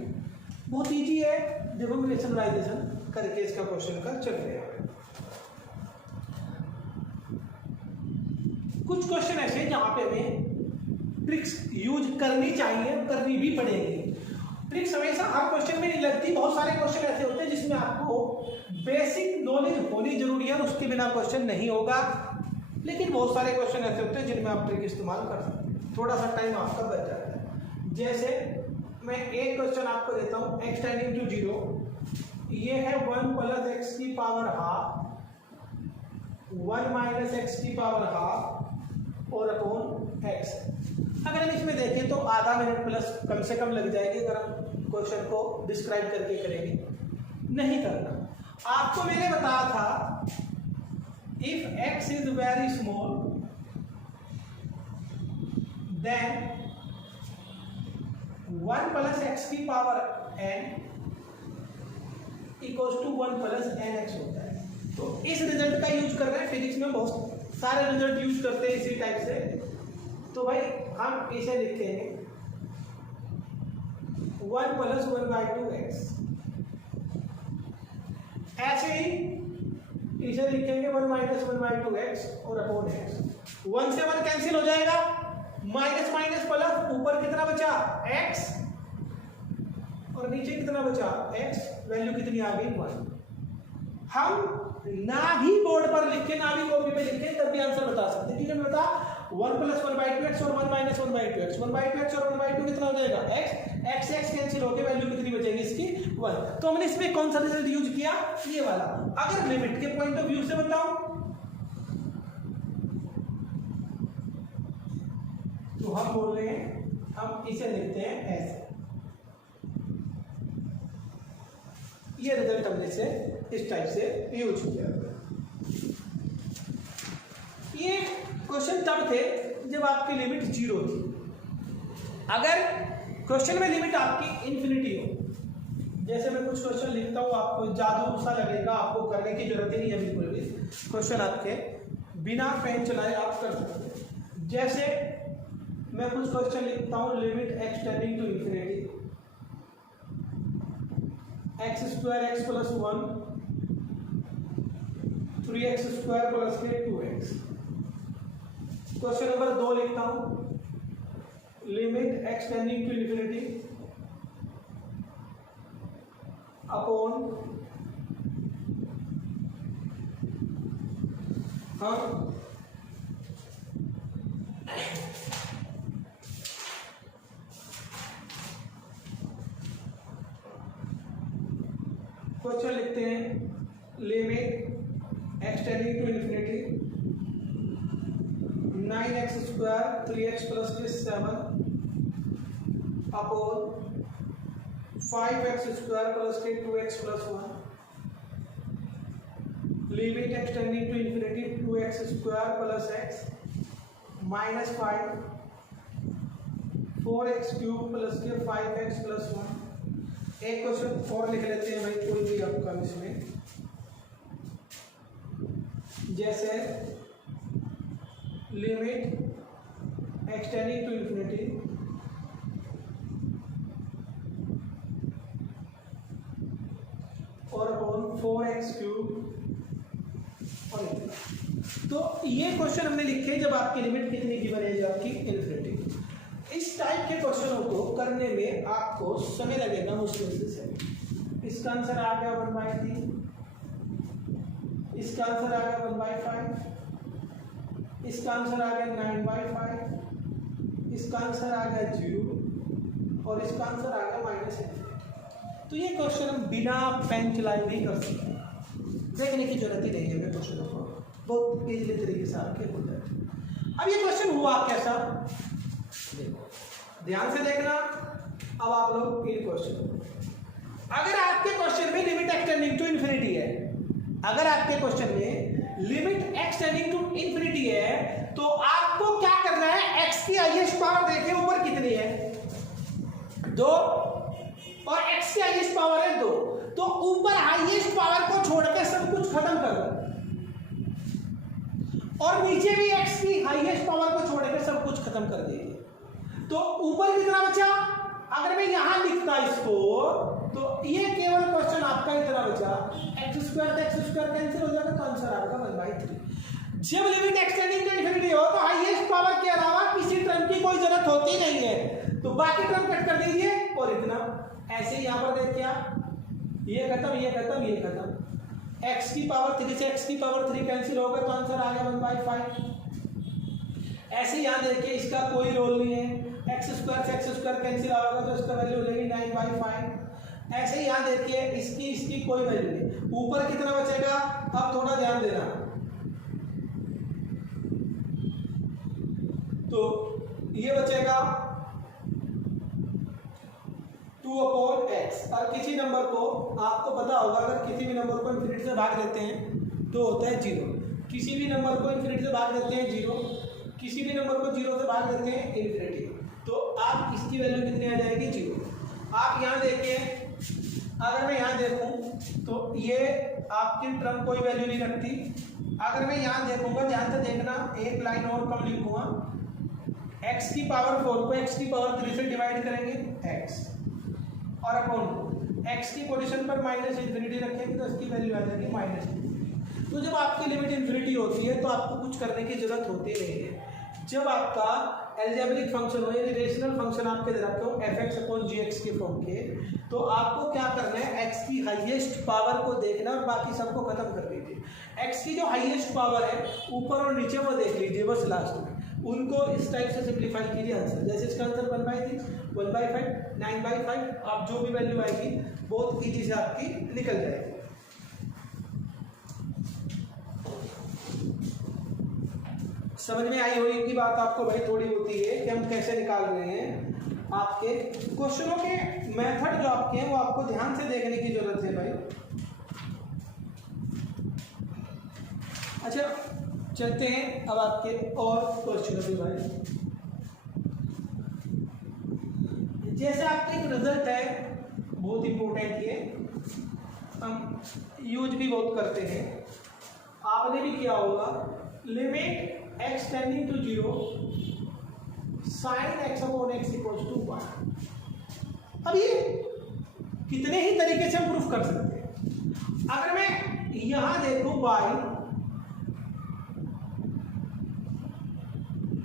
बहुत इजी है जब हम रेशनलाइजेशन करके इसका क्वेश्चन का चल रहे हैं। कुछ क्वेश्चन ऐसे जहां पे हमें ट्रिक्स यूज करनी चाहिए, करनी भी पड़ेगी। ट्रिक्स हमेशा हर क्वेश्चन में नहीं लगती, बहुत सारे क्वेश्चन ऐसे होते हैं जिसमें आपको बेसिक नॉलेज होनी जरूरी है, उसके बिना क्वेश्चन नहीं होगा। लेकिन बहुत सारे क्वेश्चन ऐसे होते हैं जिनमें आप ट्रिक इस्तेमाल कर सकते हैं, थोड़ा सा टाइम आपका बच जाता है। जैसे मैं एक क्वेश्चन आपको देता हूं x टेंडिंग टू 0, ये है 1 प्लस एक्स की पावर हाफ 1 माइनस एक्स की पावर हाफ और अपॉन एक्स। अगर हम इसमें देखें तो आधा मिनट प्लस कम से कम लग जाएगी अगर हम क्वेश्चन को डिस्क्राइब करके करेंगे। नहीं करना, आपको मैंने बताया था if x is very small then 1 plus x की power n equals to 1 plus n x होता है। तो इस रिजल्ट का यूज कर रहे हैं, फिजिक्स में बहुत सारे रिजल्ट यूज करते हैं इसी टाइप से। तो भाई हम इसे लिखेंगे 1 प्लस 1/2 एक्स, ऐसे ही इसे लिखेंगे 1 माइनस 1/2 एक्स और अपॉन एक्स। 1 से 1 कैंसिल हो जाएगा, माइनस माइनस प्लस, ऊपर कितना बचा x और नीचे कितना बचा x, वैल्यू कितनी आ गई 1। हम ना भी बोर्ड पर लिखे ना भी कॉपी पे लिखे तब भी आंसर बता सकते हैं। ठीक है, बता 1 प्लस 1/2 एक्स और 1 माइनस 1/2 एक्स, 1/2 एक्स और 1/2 कितना हो जाएगा x, x कैंसिल होकर वैल्यू कितनी बचेगी इसकी 1। तो हमने इसमें कौन सा रिजल्ट यूज किया, ये वाला। अगर लिमिट के पॉइंट ऑफ व्यू से बताऊं तो हम बोल रहे हैं, हम इसे लिखते हैं ऐसे। ये रिजल्ट हमने से इस टाइप से यूज किया। ये क्वेश्चन तब थे जब आपकी लिमिट 0 थी। अगर क्वेश्चन में लिमिट आपकी इन्फिनिटी हो, जैसे मैं कुछ क्वेश्चन लिखता हूं आपको जादू सा लगेगा, आपको करने की जरूरत ही नहीं है बिल्कुल भी, क्वेश्चन आपके बिना पेन चलाए आप कर सकते हैं। जैसे मैं कुछ क्वेश्चन लिखता हूं limit x tending to infinity x square x plus 1 3x square plus 2x। Question number 2 लिखता हूं limit x tending to infinity upon question लिखते हैं limit x tending to infinity 9x square 3x plus 7 upon 5x square plus 2x plus 1 limit x tending to infinity 2x square plus x -5 4x³ plus के 5x + 1। एक question और लिख लेते हैं भाई, कोई भी आपका इसमें, जैसे लिमिट एक्सटेंडिंग टू इंफिनिटी और अपॉन 4x³ और इतना। तो ये क्वेश्चन हमने लिखे जब आपकी लिमिट कितनी की बनेगी, आपकी इन्फिनिटी। इस टाइप के क्वेश्चनों को करने में आपको समय लगेगा मुश्किल से। इसका आंसर आ गया 1/3, इसका आंसर आ गया 1/5, इसका आंसर आ गया 9/5, इसका आंसर आ गया 0 और इसका आंसर आ गया -1। तो ये क्वेश्चन हम बिना पेन चलाए नहीं कर सकते, देखने की जरूरत ही नहीं है हमें क्वेश्चनों को, बहुत इजीली तरीके से आपके हो जाए। अब ये क्वेश्चन हुआ कैसा, ध्यान से देखना। अब आप लोग ये क्वेश्चन, अगर आपके क्वेश्चन में लिमिट एक्सटेंडिंग टू इंफिनिटी है, अगर आपके क्वेश्चन में लिमिट एक्सटेंडिंग टू इंफिनिटी है, तो आपको क्या करना है, x की हाईएस्ट पावर देखिए ऊपर कितनी है, 2 और x की हाईएस्ट पावर है 2, तो ऊपर हाईएस्ट पावर को छोड़ के सब कुछ खत्म कर दो और नीचे भी x की हाईएस्ट पावर को छोड़ के सब कुछ खत्म कर दीजिए। तो ऊपर कितना बचा, अगर मैं यहां लिखता इसको तो ये केवल क्वेश्चन आपका इतना बचा, x² कैंसिल हो जाएगा, तो आंसर आएगा 1/3। जब लिमिट एक्सटेंडिंग टू इंफिनिटी हो तो हाईएस्ट पावर के अलावा किसी टर्म की कोई जरूरत होती नहीं है, तो बाकी टर्म कट कर दीजिए और इतना। ऐसे ही यहां पर देखिए आप, ये खत्म, ये खत्म, ये खत्म, x की पावर 3 से x की पावर 3 कैंसिल हो गया, तो आंसर आ गया 1/5। ऐसे यहां देखिए, इसका कोई रोल नहीं है, x² से x² कैंसिल होगा तो इसका वैल्यू हो जाएगी 9/5। ऐसे ही यहां देखिए, इसकी कोई वैल्यू नहीं, ऊपर कितना बचेगा, अब थोड़ा ध्यान देना, तो ये बचेगा 2/x। और किसी नंबर को आपको पता होगा, अगर किसी भी नंबर को इंफिनिटी से भाग देते हैं तो होता है 0, किसी भी नंबर को इंफिनिटी से भाग देते हैं 0, किसी भी नंबर को 0 से भाग देते हैं इंफिनिटी, तो आप इसकी वैल्यू कितनी आ जाएगी, 0। आप यहाँ देखिए, अगर मैं यहाँ देखूँ तो ये आपकी टर्म कोई वैल्यू नहीं रखती। अगर मैं यहाँ देखूंगा, ध्यान से देखना, एक लाइन और कम लिखूंगा, x की पावर 4 को x की पावर 3 से डिवाइड करेंगे x और अपॉन x की पोजीशन पर -∞ रखेंगे तो इसकी वैल्यू आ जाएगी -2। तो जब आपकी लिमिट इंफिनिटी होती है तो आपको कुछ करने की जरूरत होती नहीं है। जब आपका एल्जेब्रिक फंक्शन हो, यानी रेशनल फंक्शन आपके दे रखे हो fx/gx के फॉर्म के, तो आपको क्या करना है, x की हाईएस्ट पावर को देखना और बाकी सबको खत्म कर दीजिए। x की जो हाईएस्ट पावर है ऊपर और नीचे वो देख लीजिए बस लास्ट में, उनको इस टाइप से सिंप्लीफाई कीजिए आंसर। जैसे इसका आंसर 1/3, 1/5, 9/5, आप जो भी वैल्यू आएगी बहुत इजी से आपकी निकल जाएगी। समझ में आई होगी की बात आपको भाई, थोड़ी होती है कि हम कैसे निकाल रहे हैं। आपके क्वेश्चनों के मेथड जो आपके हैं वो आपको ध्यान से देखने की जरूरत है भाई। अच्छा चलते हैं अब आपके और क्वेश्चन पे भाई। जैसे आपका एक रिजल्ट है, बहुत इंपॉर्टेंट ये, हम यूज भी बहुत करते हैं, आपने भी किया होगा, limit extending to 0 sin x/x = 1। अब ये कितने ही तरीके से हम प्रूफ कर सकते हैं। अगर मैं यहां देखूं y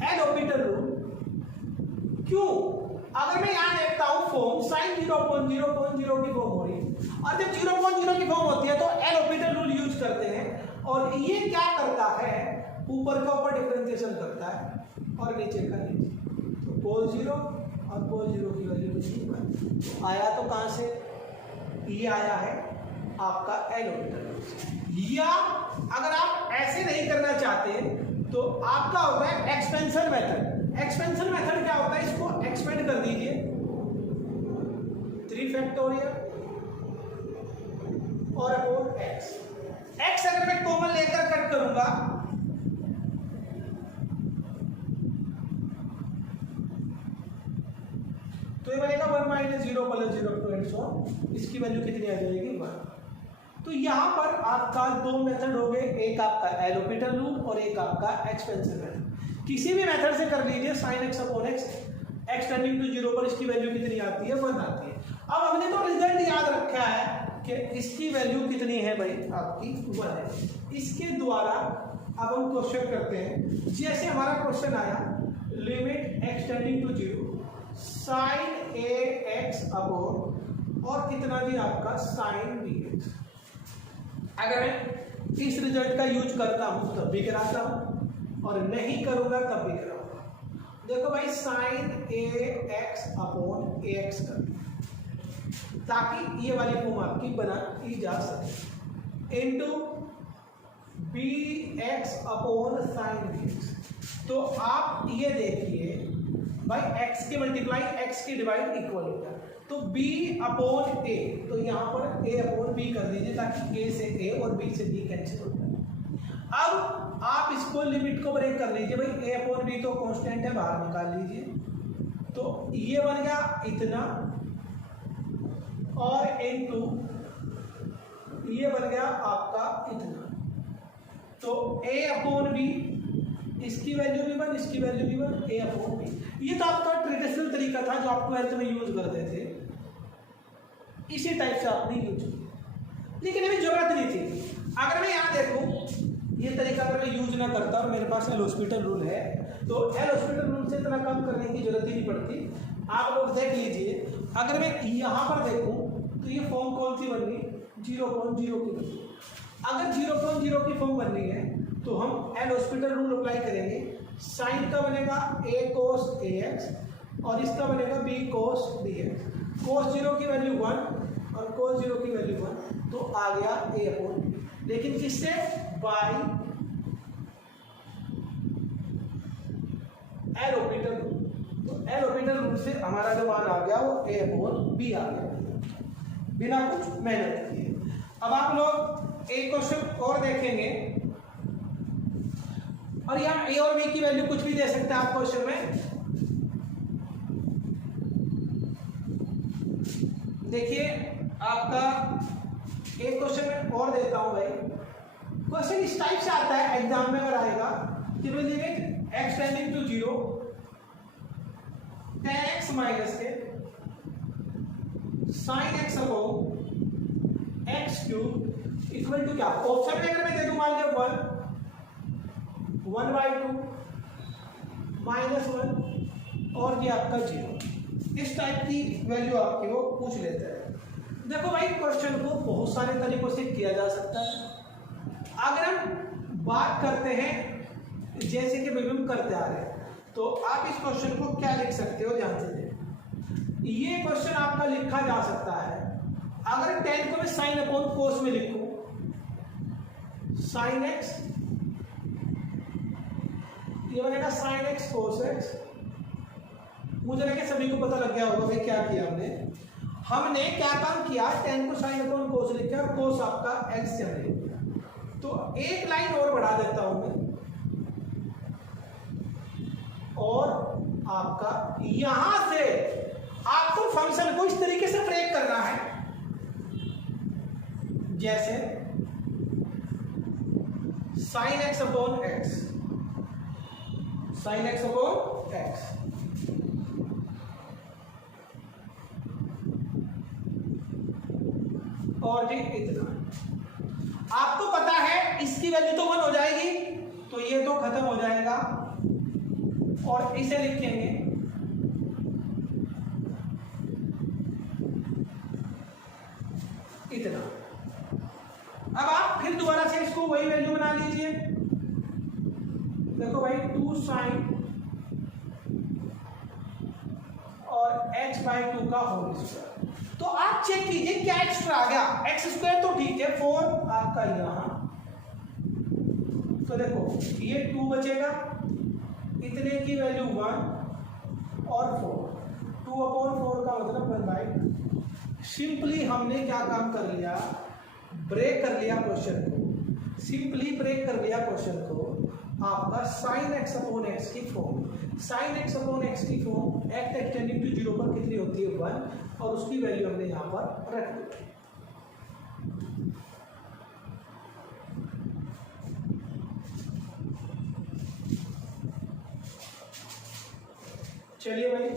एलोपिटल रूल, क्यों, अगर मैं यहां देखता हूं फॉर्म sin 0.0.0 की फॉर्म हो रही है, और जब 0.0 की फॉर्म होती है तो एलोपिटल रूल यूज करते हैं, और ये क्या करता है, ऊपर का ऊपर डिफरेंशिएशन करता है और नीचे का नीचे, तो पोल 0 और पोल 0 की वैल्यू कितनी आया, तो कहां से, ये आया है आपका एलोपिटल। या अगर आप ऐसे नहीं करना चाहते तो आपका होता है एक्सपेंशन मेथड। एक्सपेंशन मेथड क्या होता है, इसको एक्सपेंड कर दीजिए 3 फैक्टोरियल और अपॉन x। x अगर मैं कॉमन लेकर कट करूंगा minus zero plus zero to and so, इसकी वैल्यू कितनी आ जाएगी 1। तो यहाँ पर आपका दो मेथड हो गए, एक आपका एल हॉस्पिटल रूल और एक आपका एक्सपेंसिव मेथड। किसी भी मेथड से कर लीजिए, sine x upon x x tending to zero पर इसकी वैल्यू कितनी आती है 1 आती है। अब हमने तो रिजल्ट याद रखा है कि इसकी वैल्यू कितनी है भाई, आपकी 1 है। इसके द्वारा अब हम क्वेश्चन करते हैं। जैसे हमारा क्वेश्चन आया limit x tending to zero sine a x upon और कितना भी आपका साइन बी एक्स। अगर मैं इस रिजल्ट का यूज करता हूं तब भी कराता हूं और नहीं करूंगा तब भी कराऊंगा। देखो भाई sine a x upon a x कर, ताकि ये वाली फॉर्म आपकी बनाई जा सके, into b x upon sine b x. तो आप ये देखिए भाई एक्स की मल्टीप्लाई एक्स की डिवाइड इक्वल हो जाए, तो b अपॉन ए, तो यहाँ पर a अपॉन b कर दीजिए ताकि a से a और b से b कैंसिल हो जाए। अब आप इसको लिमिट को ब्रेक कर लीजिए भाई, a अपॉन b तो कांस्टेंट है, बाहर निकाल लीजिए, तो ये बन गया इतना और इनटू ये बन गया आपका इतना, तो a अपॉन b इसकी वैल्यू भी 1, इसकी वैल्यू भी 1, a अपॉन b। ये तो आपका ट्रेडिशनल तरीका था जो आप 12th में यूज करते थे, इसी टाइप से आपने यूज किया, लेकिन अभी जरूरत नहीं थी। अगर मैं यहाँ देखूं ये तरीका अगर मैं यूज ना करता और मेरे पास एल हॉस्पिटल रूल है, तो एल हॉस्पिटल रूल से इतना कम करने की जरूरत ही नहीं पड़ती। आप लोग देख लीजिए, अगर मैं यहाँ पर देखूं तो ये फॉर्म कौन सी बन गई 0.0 की बन गई। अगर 0.0 की फॉर्म बननी है तो हम एल हॉस्पिटल रूल अप्लाई करेंगे। साइन का बनेगा a cos ax और इसका बनेगा b cos dx। cos 0 की वैल्यू 1 और cos 0 की वैल्यू 1, तो आ गया a अपॉन b। लेकिन किससे, बाई एल हॉस्पिटल रूल। तो एल हॉस्पिटल रूल से हमारा जो मान आ गया वो a अपॉन b आ गया, बिना कुछ मेहनत किए। अब आप लोग एक क्वेश्चन और देखेंगे और यहाँ a और b की वैल्यू कुछ भी दे सकते हैं आप क्वेश्चन में। देखिए आपका एक क्वेश्चन में और देता हूं भाई, क्वेश्चन इस टाइप से आता है एग्जाम में अगर आएगा कि limit x tending to 0 tan x minus के sine x upon x cube equal to क्या, ऑप्शन में अगर मैं दे दूं मान लिया 1/2 -1 और ये आपका 0, इस टाइप की वैल्यू आपकी वो पूछ लेते हैं। देखो भाई क्वेश्चन को बहुत सारे तरीकों से किया जा सकता है। अगर हम बात करते हैं जैसे कि हम करते आ रहे हैं, तो आप इस क्वेश्चन को क्या लिख सकते हो, ध्यान से देखें। ये क्वेश्चन आपका लिखा जा सकता है, अगर 10 को मैं साइन अपॉन कोस में लिखूं, साइन एक्स, ये बनेगा साइन एक्स कोस एक्स। मुझे लगे सभी को पता लग गया होगा भाई क्या किया हमने क्या काम किया, 10 को साइन अपॉन कोस लिखा और कोस आपका एक्स से हमने लिखा। तो एक लाइन और बढ़ा देता हूं मैं, और आपका यहां से आपको फंक्शन को इस तरीके से ब्रेक करना है, जैसे sign x upon x, sign x upon x, और जी इतना। आपको पता है इसकी वैल्यू तो 1 हो जाएगी, तो ये तो खत्म हो जाएगा और इसे लिखेंगे इतना। अब आप फिर दोबारा से इसको वही वैल्यू बना लीजिए। देखो भाई 2 साइन और h/2 का होल स्क्वायर। तो आप चेक कीजिए क्या एक्स्ट्रा आ गया, एक्स स्क्वायर तो ठीक है, 4 आपका यहां, तो देखो ये 2 बचेगा, इतने की वैल्यू 1 और 4, 2/4 का मतलब 1/2। सिंपली हमने क्या काम कर लिया, ब्रेक कर लिया क्वेश्चन को। सिंपली ब्रेक कर दिया क्वेश्चन को आपका साइन एक्स अपॉन एक्स की form. Sine x upon x की form x x tending to zero पर कितनी होती है 1 और उसकी वैल्यू हमने यहाँ पर रख दी। चलिए भाई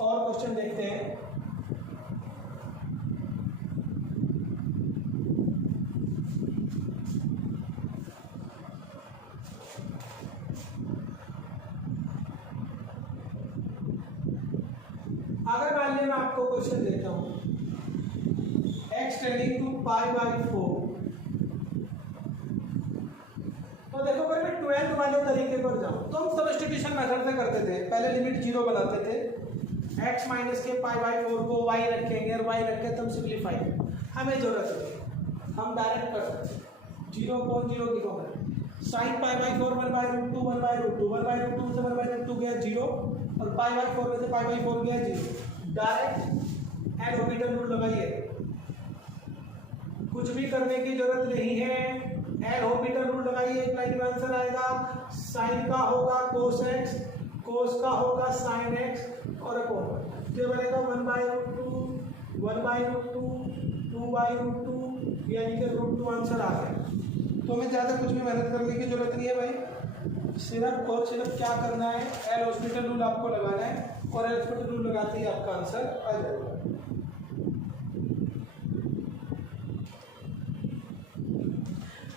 और क्वेश्चन देखते हैं। अगर मान लिया मैं आपको क्वेश्चन देता हूं x tending to pi by 4, तो देखो पहले मैं 12th वाले तरीके पर जाऊं तो हम सब्स्टिट्यूशन मेथड से करते थे। पहले लिमिट 0 बनाते थे, x माइनस के पाई बाई 4 को y रखेंगे और y रख के तुम सिंप्लीफाई, हमें जरूरत है हम डायरेक्ट कर सकते 0.0 की common sine pi by 4 1 by root 2 1 by root 2 1 by root 2 से 1 बाई रूट 2 गया 0 और पाई बाई 4 में से पाई बाई 4 गया 0। डायरेक्ट एड ऑर्बिटल रूल लगाइए, कुछ भी करने की जरूरत नहीं है, एड ऑर्बिटल रूल लगाइए, एक लाइन में आंसर आएगा। साइन का होगा कोस एक्स, कोस का होगा साइन एक्स और अपॉन जो बनेगा 1 by root 2 1 by root 2 2 by root 2 यानी कि रूट 2 आंसर आ गया। तो हमें ज़्यादा कुछ भी मेहनत करने की जरूरत नहीं है भाई, सिर्फ और सिर्फ क्या करना है एल हॉस्पिटल रूल आपको लगाना है और एल हॉस्पिटल रूल लगाते ही आपका आंसर आ जाएगा।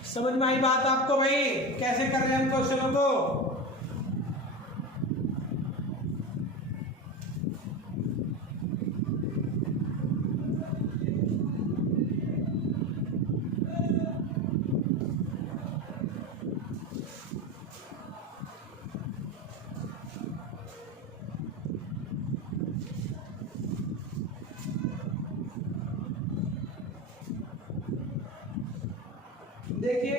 समझ में आई बात आपको भाई, कैसे कर रहे हैं हम क्वेश्चनों को? देखिए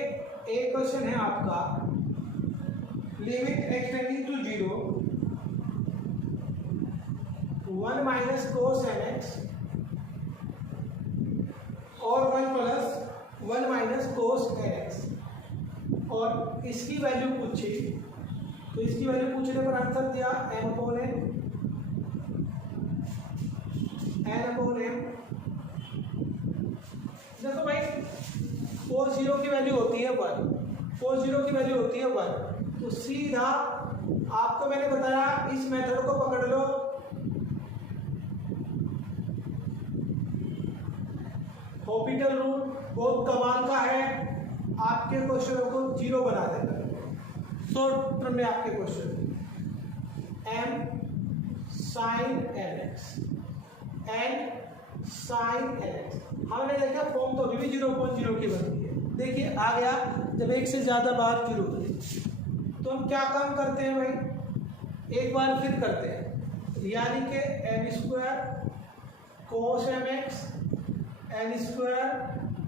एक क्वेश्चन है आपका, limit extending to 0 1 minus cos n x और 1 plus 1 minus cos n x और इसकी वैल्यू पूछी, तो इसकी वैल्यू पूछने पर आंसर दिया m अपॉन m। देखो भाई कोस 0 की वैल्यू होती है 1, कोस 0 की वैल्यू होती है 1, तो सीधा आपको मैंने बताया इस मेथड को पकड़ लो, ऑर्बिटल रूल बहुत कमाल का है, आपके क्वेश्चनों को 0 बना देता है। शॉर्ट टर्म में आपके question m sine n x n sine n x, हमने देखा फॉर्म तो अभी भी 0.0 की बनती है। देखिए आ गया जब एक से ज्यादा बार 0 होती तो हम क्या काम करते हैं भाई, एक बार फिर करते हैं, यानी कि n square cos m x n square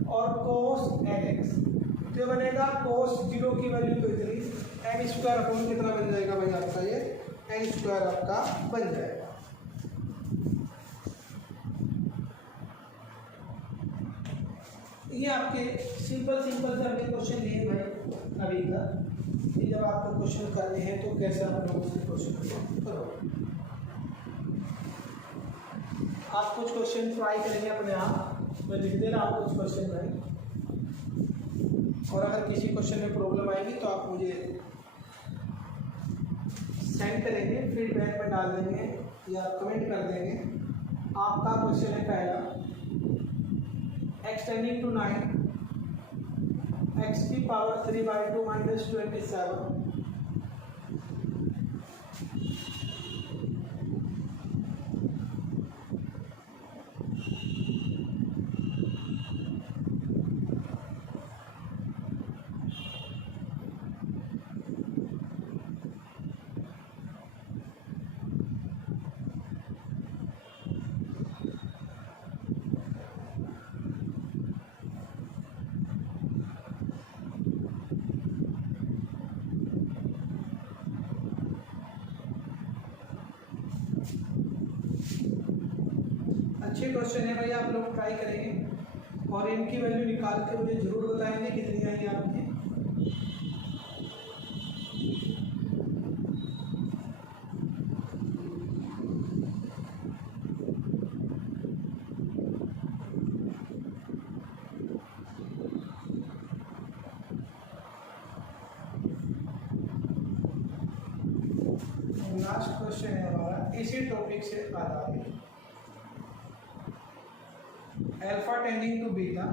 और कोस एन एक्स, तो बनेगा कोस 0 की वैल्यू तो इतनी, एन स्क्वायर अपॉन कितना बन जाएगा भाई आपका, ये एन स्क्वायर आपका बन जाएगा। ये आपके सिंपल से हमने क्वेश्चन लिए भाई अभी तक, कि जब आपको क्वेश्चन करने हैं तो कैसे आप लोग उसके क्वेश्चन करो। आप कुछ क्वेश्चन ट्राई करेंगे अपने आप, मैं लिख दे रहा हूँ कुछ क्वेश्चन भाई, और अगर किसी क्वेश्चन में प्रॉब्लम आएगी तो आप मुझे सेंड करेंगे, फीडबैक में डाल देंगे या कमेंट कर देंगे। आपका क्वेश्चन है पहला, एक्सटेंडिंग टू 9 x की पावर 3/2 माइनस 27, अच्छे क्वेश्चन है भाई, आप लोग ट्राई करेंगे और इनकी वैल्यू निकाल के मुझे जरूर बताएंगे कितनी आई आपकी। लास्ट क्वेश्चन है हमारा इसी टॉपिक से आधारित, अल्फा टेंडिंग टू बीटा,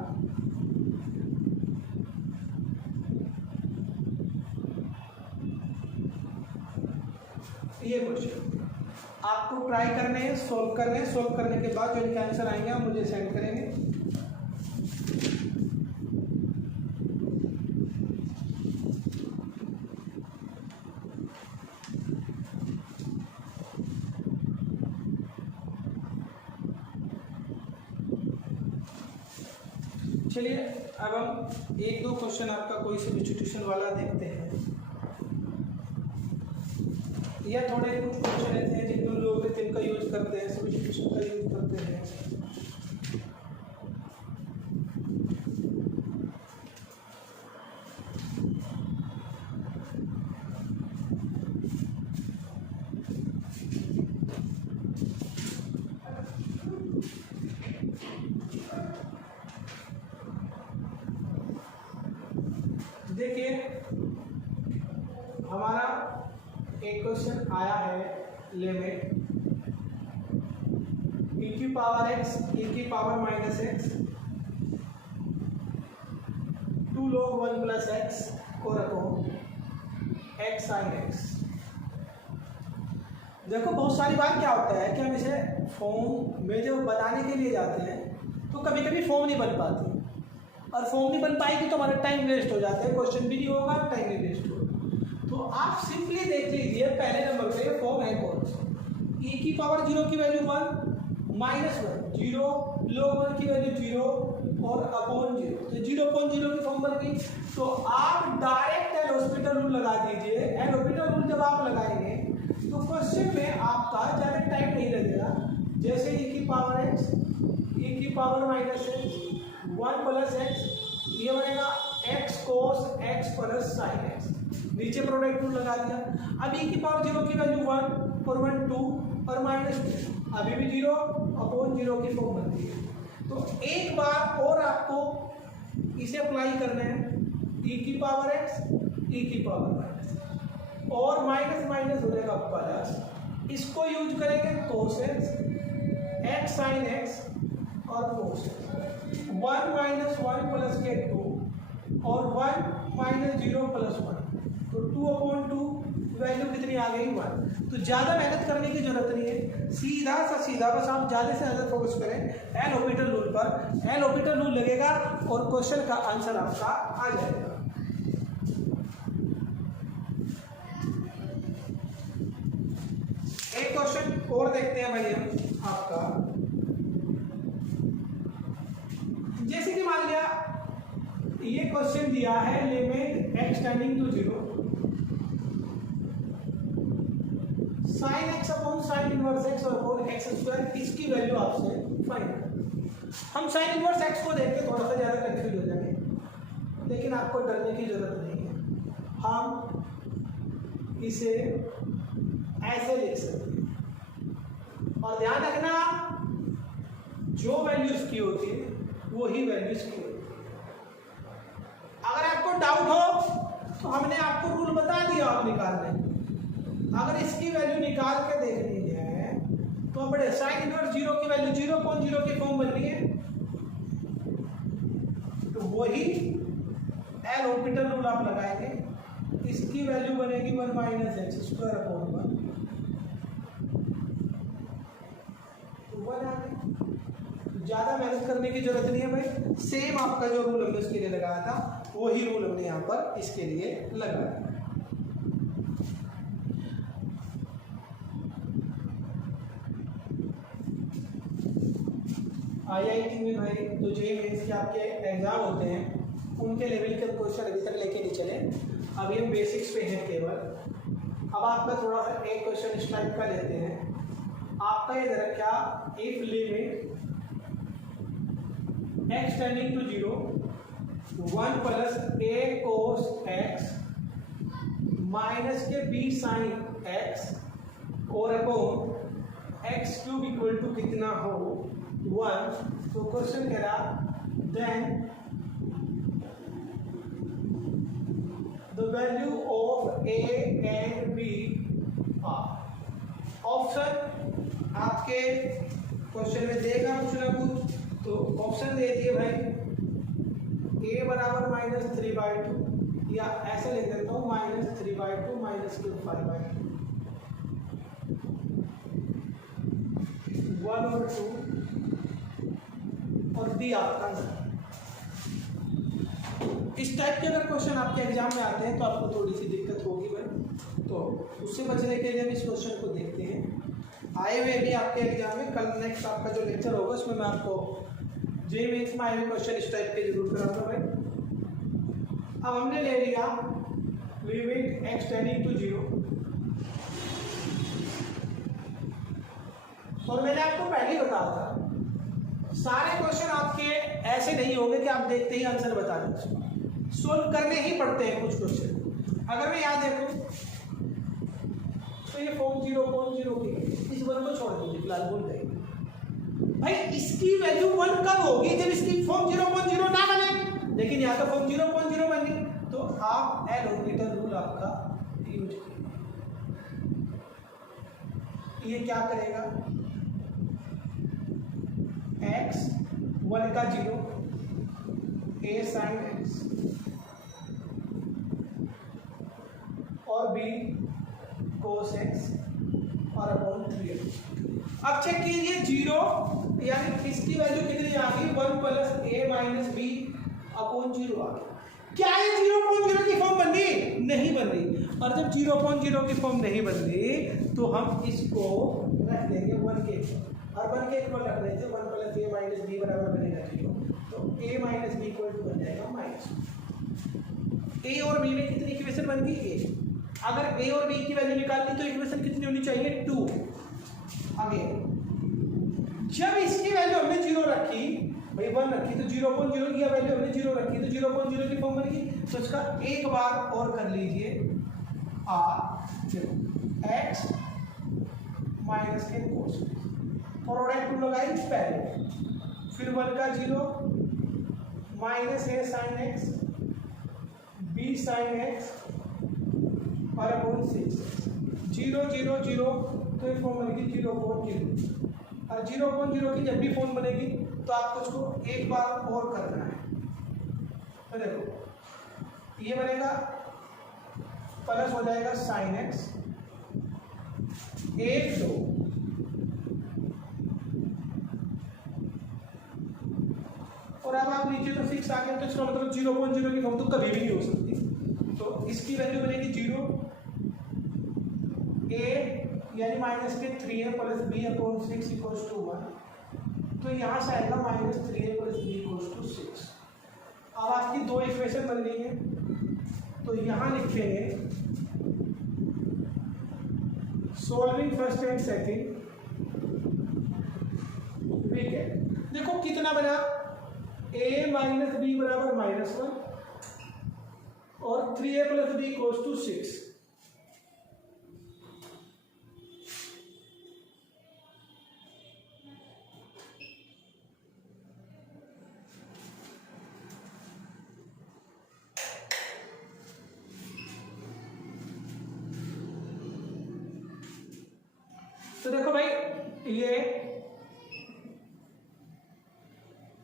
ये क्वेश्चन आपको ट्राई करने हैं, सोल्व करने हैं। सोल्व करने के बाद जो इनके आंसर आएंगे आप मुझे सेंड करेंगे। चलिए अब हम एक दो क्वेश्चन आपका कोई सब्स्टिट्यूशन वाला देखते हैं, या थोड़े कुछ क्वेश्चन ऐसे हैं जिन लोग जिनका यूज करते हैं, सब्स्टिट्यूशन का यूज करते हैं। देखिए हमारा एक क्वेश्चन आया है, लिमिट e की पावर x e की power minus x to log 1 plus x और अपॉन x sin x। देखो बहुत सारी बार क्या होता है कि हम इसे फॉर्म में जो बनाने के लिए जाते हैं तो कभी कभी फॉर्म नहीं बन पाती, और फॉर्म नहीं बन पाएगी तो हमारा टाइम वेस्ट हो जाता है, क्वेश्चन भी नहीं होगा, टाइम भी वेस्ट होगा। तो आप सिंपली देख लीजिए पहले नंबर पे फॉर्म है कौन सा, e की पावर 0 की वैल्यू 1 माइनस 1 0 log 1 की वैल्यू 0 और अपॉन 0, तो 0.0 की फॉर्म बन गई। तो आप डायरेक्ट एल हॉस्पिटल रूल लगा दीजिए। एल हॉस्पिटल रूल जब आप लगाएंगे तो क्वेश्चन में आपका ज़्यादा टाइम नहीं लगेगा। जैसे e की पावर x e की power minus x 1 plus x, ये बनेगा x cos x plus sin x, नीचे प्रोडक्ट रूल लगा दिया। अब e की पावर 0 की वैल्यू 1 और 1 2 और माइनस 2, अभी भी 0 अपॉन 0 की फॉर्म बनती है। तो एक बार और आपको इसे अप्लाई करना है, e की पावर x e की पावर माइनस, और माइनस माइनस हो जाएगा प्लस, इसको यूज करेंगे cos x x sin x और cos x, 1 माइनस 1 प्लस के 2 और 1 माइनस 0 प्लस 1, तो 2/2 वैल्यू कितनी आ गई 1। तो ज़्यादा मेहनत करने की जरूरत नहीं है, सीधा सा सीधा बस आप ज़्यादा से ज़्यादा फोकस करें एल हॉस्पिटल रूल पर। एल हॉस्पिटल रूल लगेगा और क्वेश्चन का आंसर आपका आ जाएगा। एक क्वेश्चन और देखते हैं भाई हम आपका, जैसे कि मान लिया ये क्वेश्चन दिया है limit x tending to 0 sin x upon sin inverse x और अपॉन x स्क्वायर, इसकी वैल्यू आपसे फाइंड करनी। हम sin इनवर्स x को देख के थोड़ा सा ज़्यादा कंफ्यूज हो जाएंगे, लेकिन आपको डरने की जरूरत नहीं है। हम इसे ऐसे लिख सकते हैं, और ध्यान रखना जो वैल्यू इसकी होती है वही वैल्यू इसकी होती है। अगर आपको डाउट हो तो हमने आपको रूल बता दिया आप निकालने, अगर इसकी वैल्यू निकाल के देखनी है तो बड़े साइन इनवर्स 0 की वैल्यू 0.0 की फॉर्म बननी है, तो वही एल हॉस्पिटल रूल आप लगाएंगे, इसकी वैल्यू बनेगी 1 माइनस एक्स स्क्वायर अपॉन 1, तो 1 आ गई। ज़्यादा मेहनत करने की जरूरत नहीं है भाई, सेम आपका जो रूल हमने इसके लिए लगाया था वही रूल हमने यहाँ पर इसके लिए लगाया। IIT में भाई जो जेईई मेंस के आपके एग्जाम होते हैं उनके लेवल के क्वेश्चन अभी तक लेके नहीं चले, अभी हम बेसिक्स पे हैं केवल। अब आपका थोड़ा सा एक क्वेश्चन इस टाइप का लेते हैं, आपका ये दे रखा if limit x tending to 0 1 plus a cos x minus के b sin x और upon x cube equal to कितना हो 1। तो क्वेश्चन कह रहा then the value of a and b are, option आपके क्वेश्चन में देगा कुछ ना कुछ, तो ऑप्शन दे दिए भाई a बराबर -3/2, या ऐसे लिख देता हूँ -3/2 -5/2, 1 और 2, और डी आपका आंसर। इस टाइप के अगर क्वेश्चन आपके एग्जाम में आते हैं तो आपको थोड़ी सी दिक्कत होगी भाई, तो उससे बचने के लिए हम इस क्वेश्चन को देखते हैं। आए हुए भी आपके एग्जाम में, कल नेक्स्ट आपका जो लेक्चर होगा उसमें मैं आपको जे मेंस में आए हुए क्वेश्चन इस टाइप के जरूर कराऊंगा भाई। अब हमने ले लिया लिमिट x टेंडिंग टू 0, और मैंने आपको पहले ही बताया था सारे क्वेश्चन आपके ऐसे नहीं होंगे कि आप देखते ही आंसर बता दें, सोल्व करने ही पड़ते हैं कुछ क्वेश्चन। अगर मैं याद देखूं तो ये फॉर्म 0.0 की, इस वन को छोड़ दीजिए फिलहाल, भूल गए भाई। इसकी वैल्यू 1 कब होगी? जब इसकी फॉर्म 0.0 ना बने, लेकिन यहाँ तो फॉर्म 0.0 बन गई, तो आप एल ऑर्बिटल रूल आपका यूज करिए। ये क्या करेगा, x 1 का 0, a sin x और b cos x और अपॉन 3x। अब चेक कीजिए 0 यानी इसकी वैल्यू कितनी आ गई, 1 plus a minus b upon 0 आ गया। क्या ये 0.0 की फॉर्म बन रही? नहीं बन रही। और जब 0.0 की फॉर्म नहीं बन रही तो हम इसको रख देंगे 1 के ऊपर, और 1 के ऊपर रख देंगे 1 प्लस a माइनस बी बराबर बनेगा 0, तो a minus b equal to बन जाएगा माइनस। a और b में कितनी इक्वेशन बन गई? a। अगर a और b की वैल्यू निकालनी तो इक्वेशन कितनी होनी चाहिए? 2। आगे जब इसकी वैल्यू हमने 0 रखी भाई, 1 रखी, तो 0.0 की वैल्यू हमने 0 रखी, तो 0.0 की फॉर्म बन गई। तो इसका एक बार और कर लीजिए, x माइनस के कोस, प्रोडक्ट टू लगाई पहले, फिर 1 का 0 minus a sin x b sin x और अपॉन 6, 0 0 0, तो ये फॉर्म बनेगी 0.0। और 0.0 की जब भी फॉर्म बनेगी तो आपको उसको एक बार और करना है। तो देखो ये बनेगा, प्लस हो जाएगा sin x 1 2, और अब आप नीचे तो 6 आ गया, तो इसका मतलब 0.0 की फॉर्म तो कभी भी नहीं हो सकती। तो इसकी वैल्यू बनेगी 0 a यानी माइनस के 3a plus b upon 6 equals to 1, तो यहाँ से आएगा -3a plus b equals to 6। अब आपकी दो इक्वेशन बन गई है, तो यहाँ लिखेंगे solving first and second, we get, देखो कितना बना, a माइनस b बराबर -1 और 3a plus b equals to 6। तो देखो भाई ये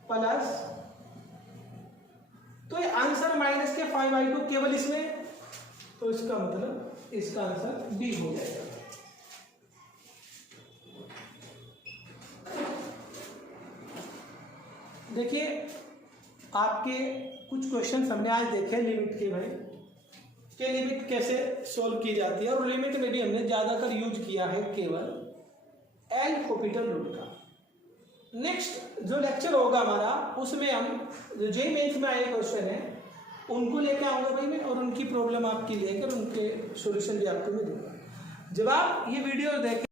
प्लस, तो ये आंसर माइनस के 5/2 केवल इसमें, तो इसका मतलब इसका आंसर डी हो जाएगा। देखिए आपके कुछ क्वेश्चन हमने आज देखे लिमिट के भाई, कि लिमिट कैसे सोल्व की जाती है, और लिमिट में भी हमने ज्यादातर यूज किया है केवल एल हॉस्पिटल रूल का। नेक्स्ट जो लेक्चर होगा हमारा, उसमें हम जो जे मेंस में आए क्वेश्चन है उनको लेकर आऊंगा भाई मैं, और उनकी प्रॉब्लम आपकी लेकर उनके सॉल्यूशन भी आपको मैं दूंगा। जब आप ये वीडियो देखें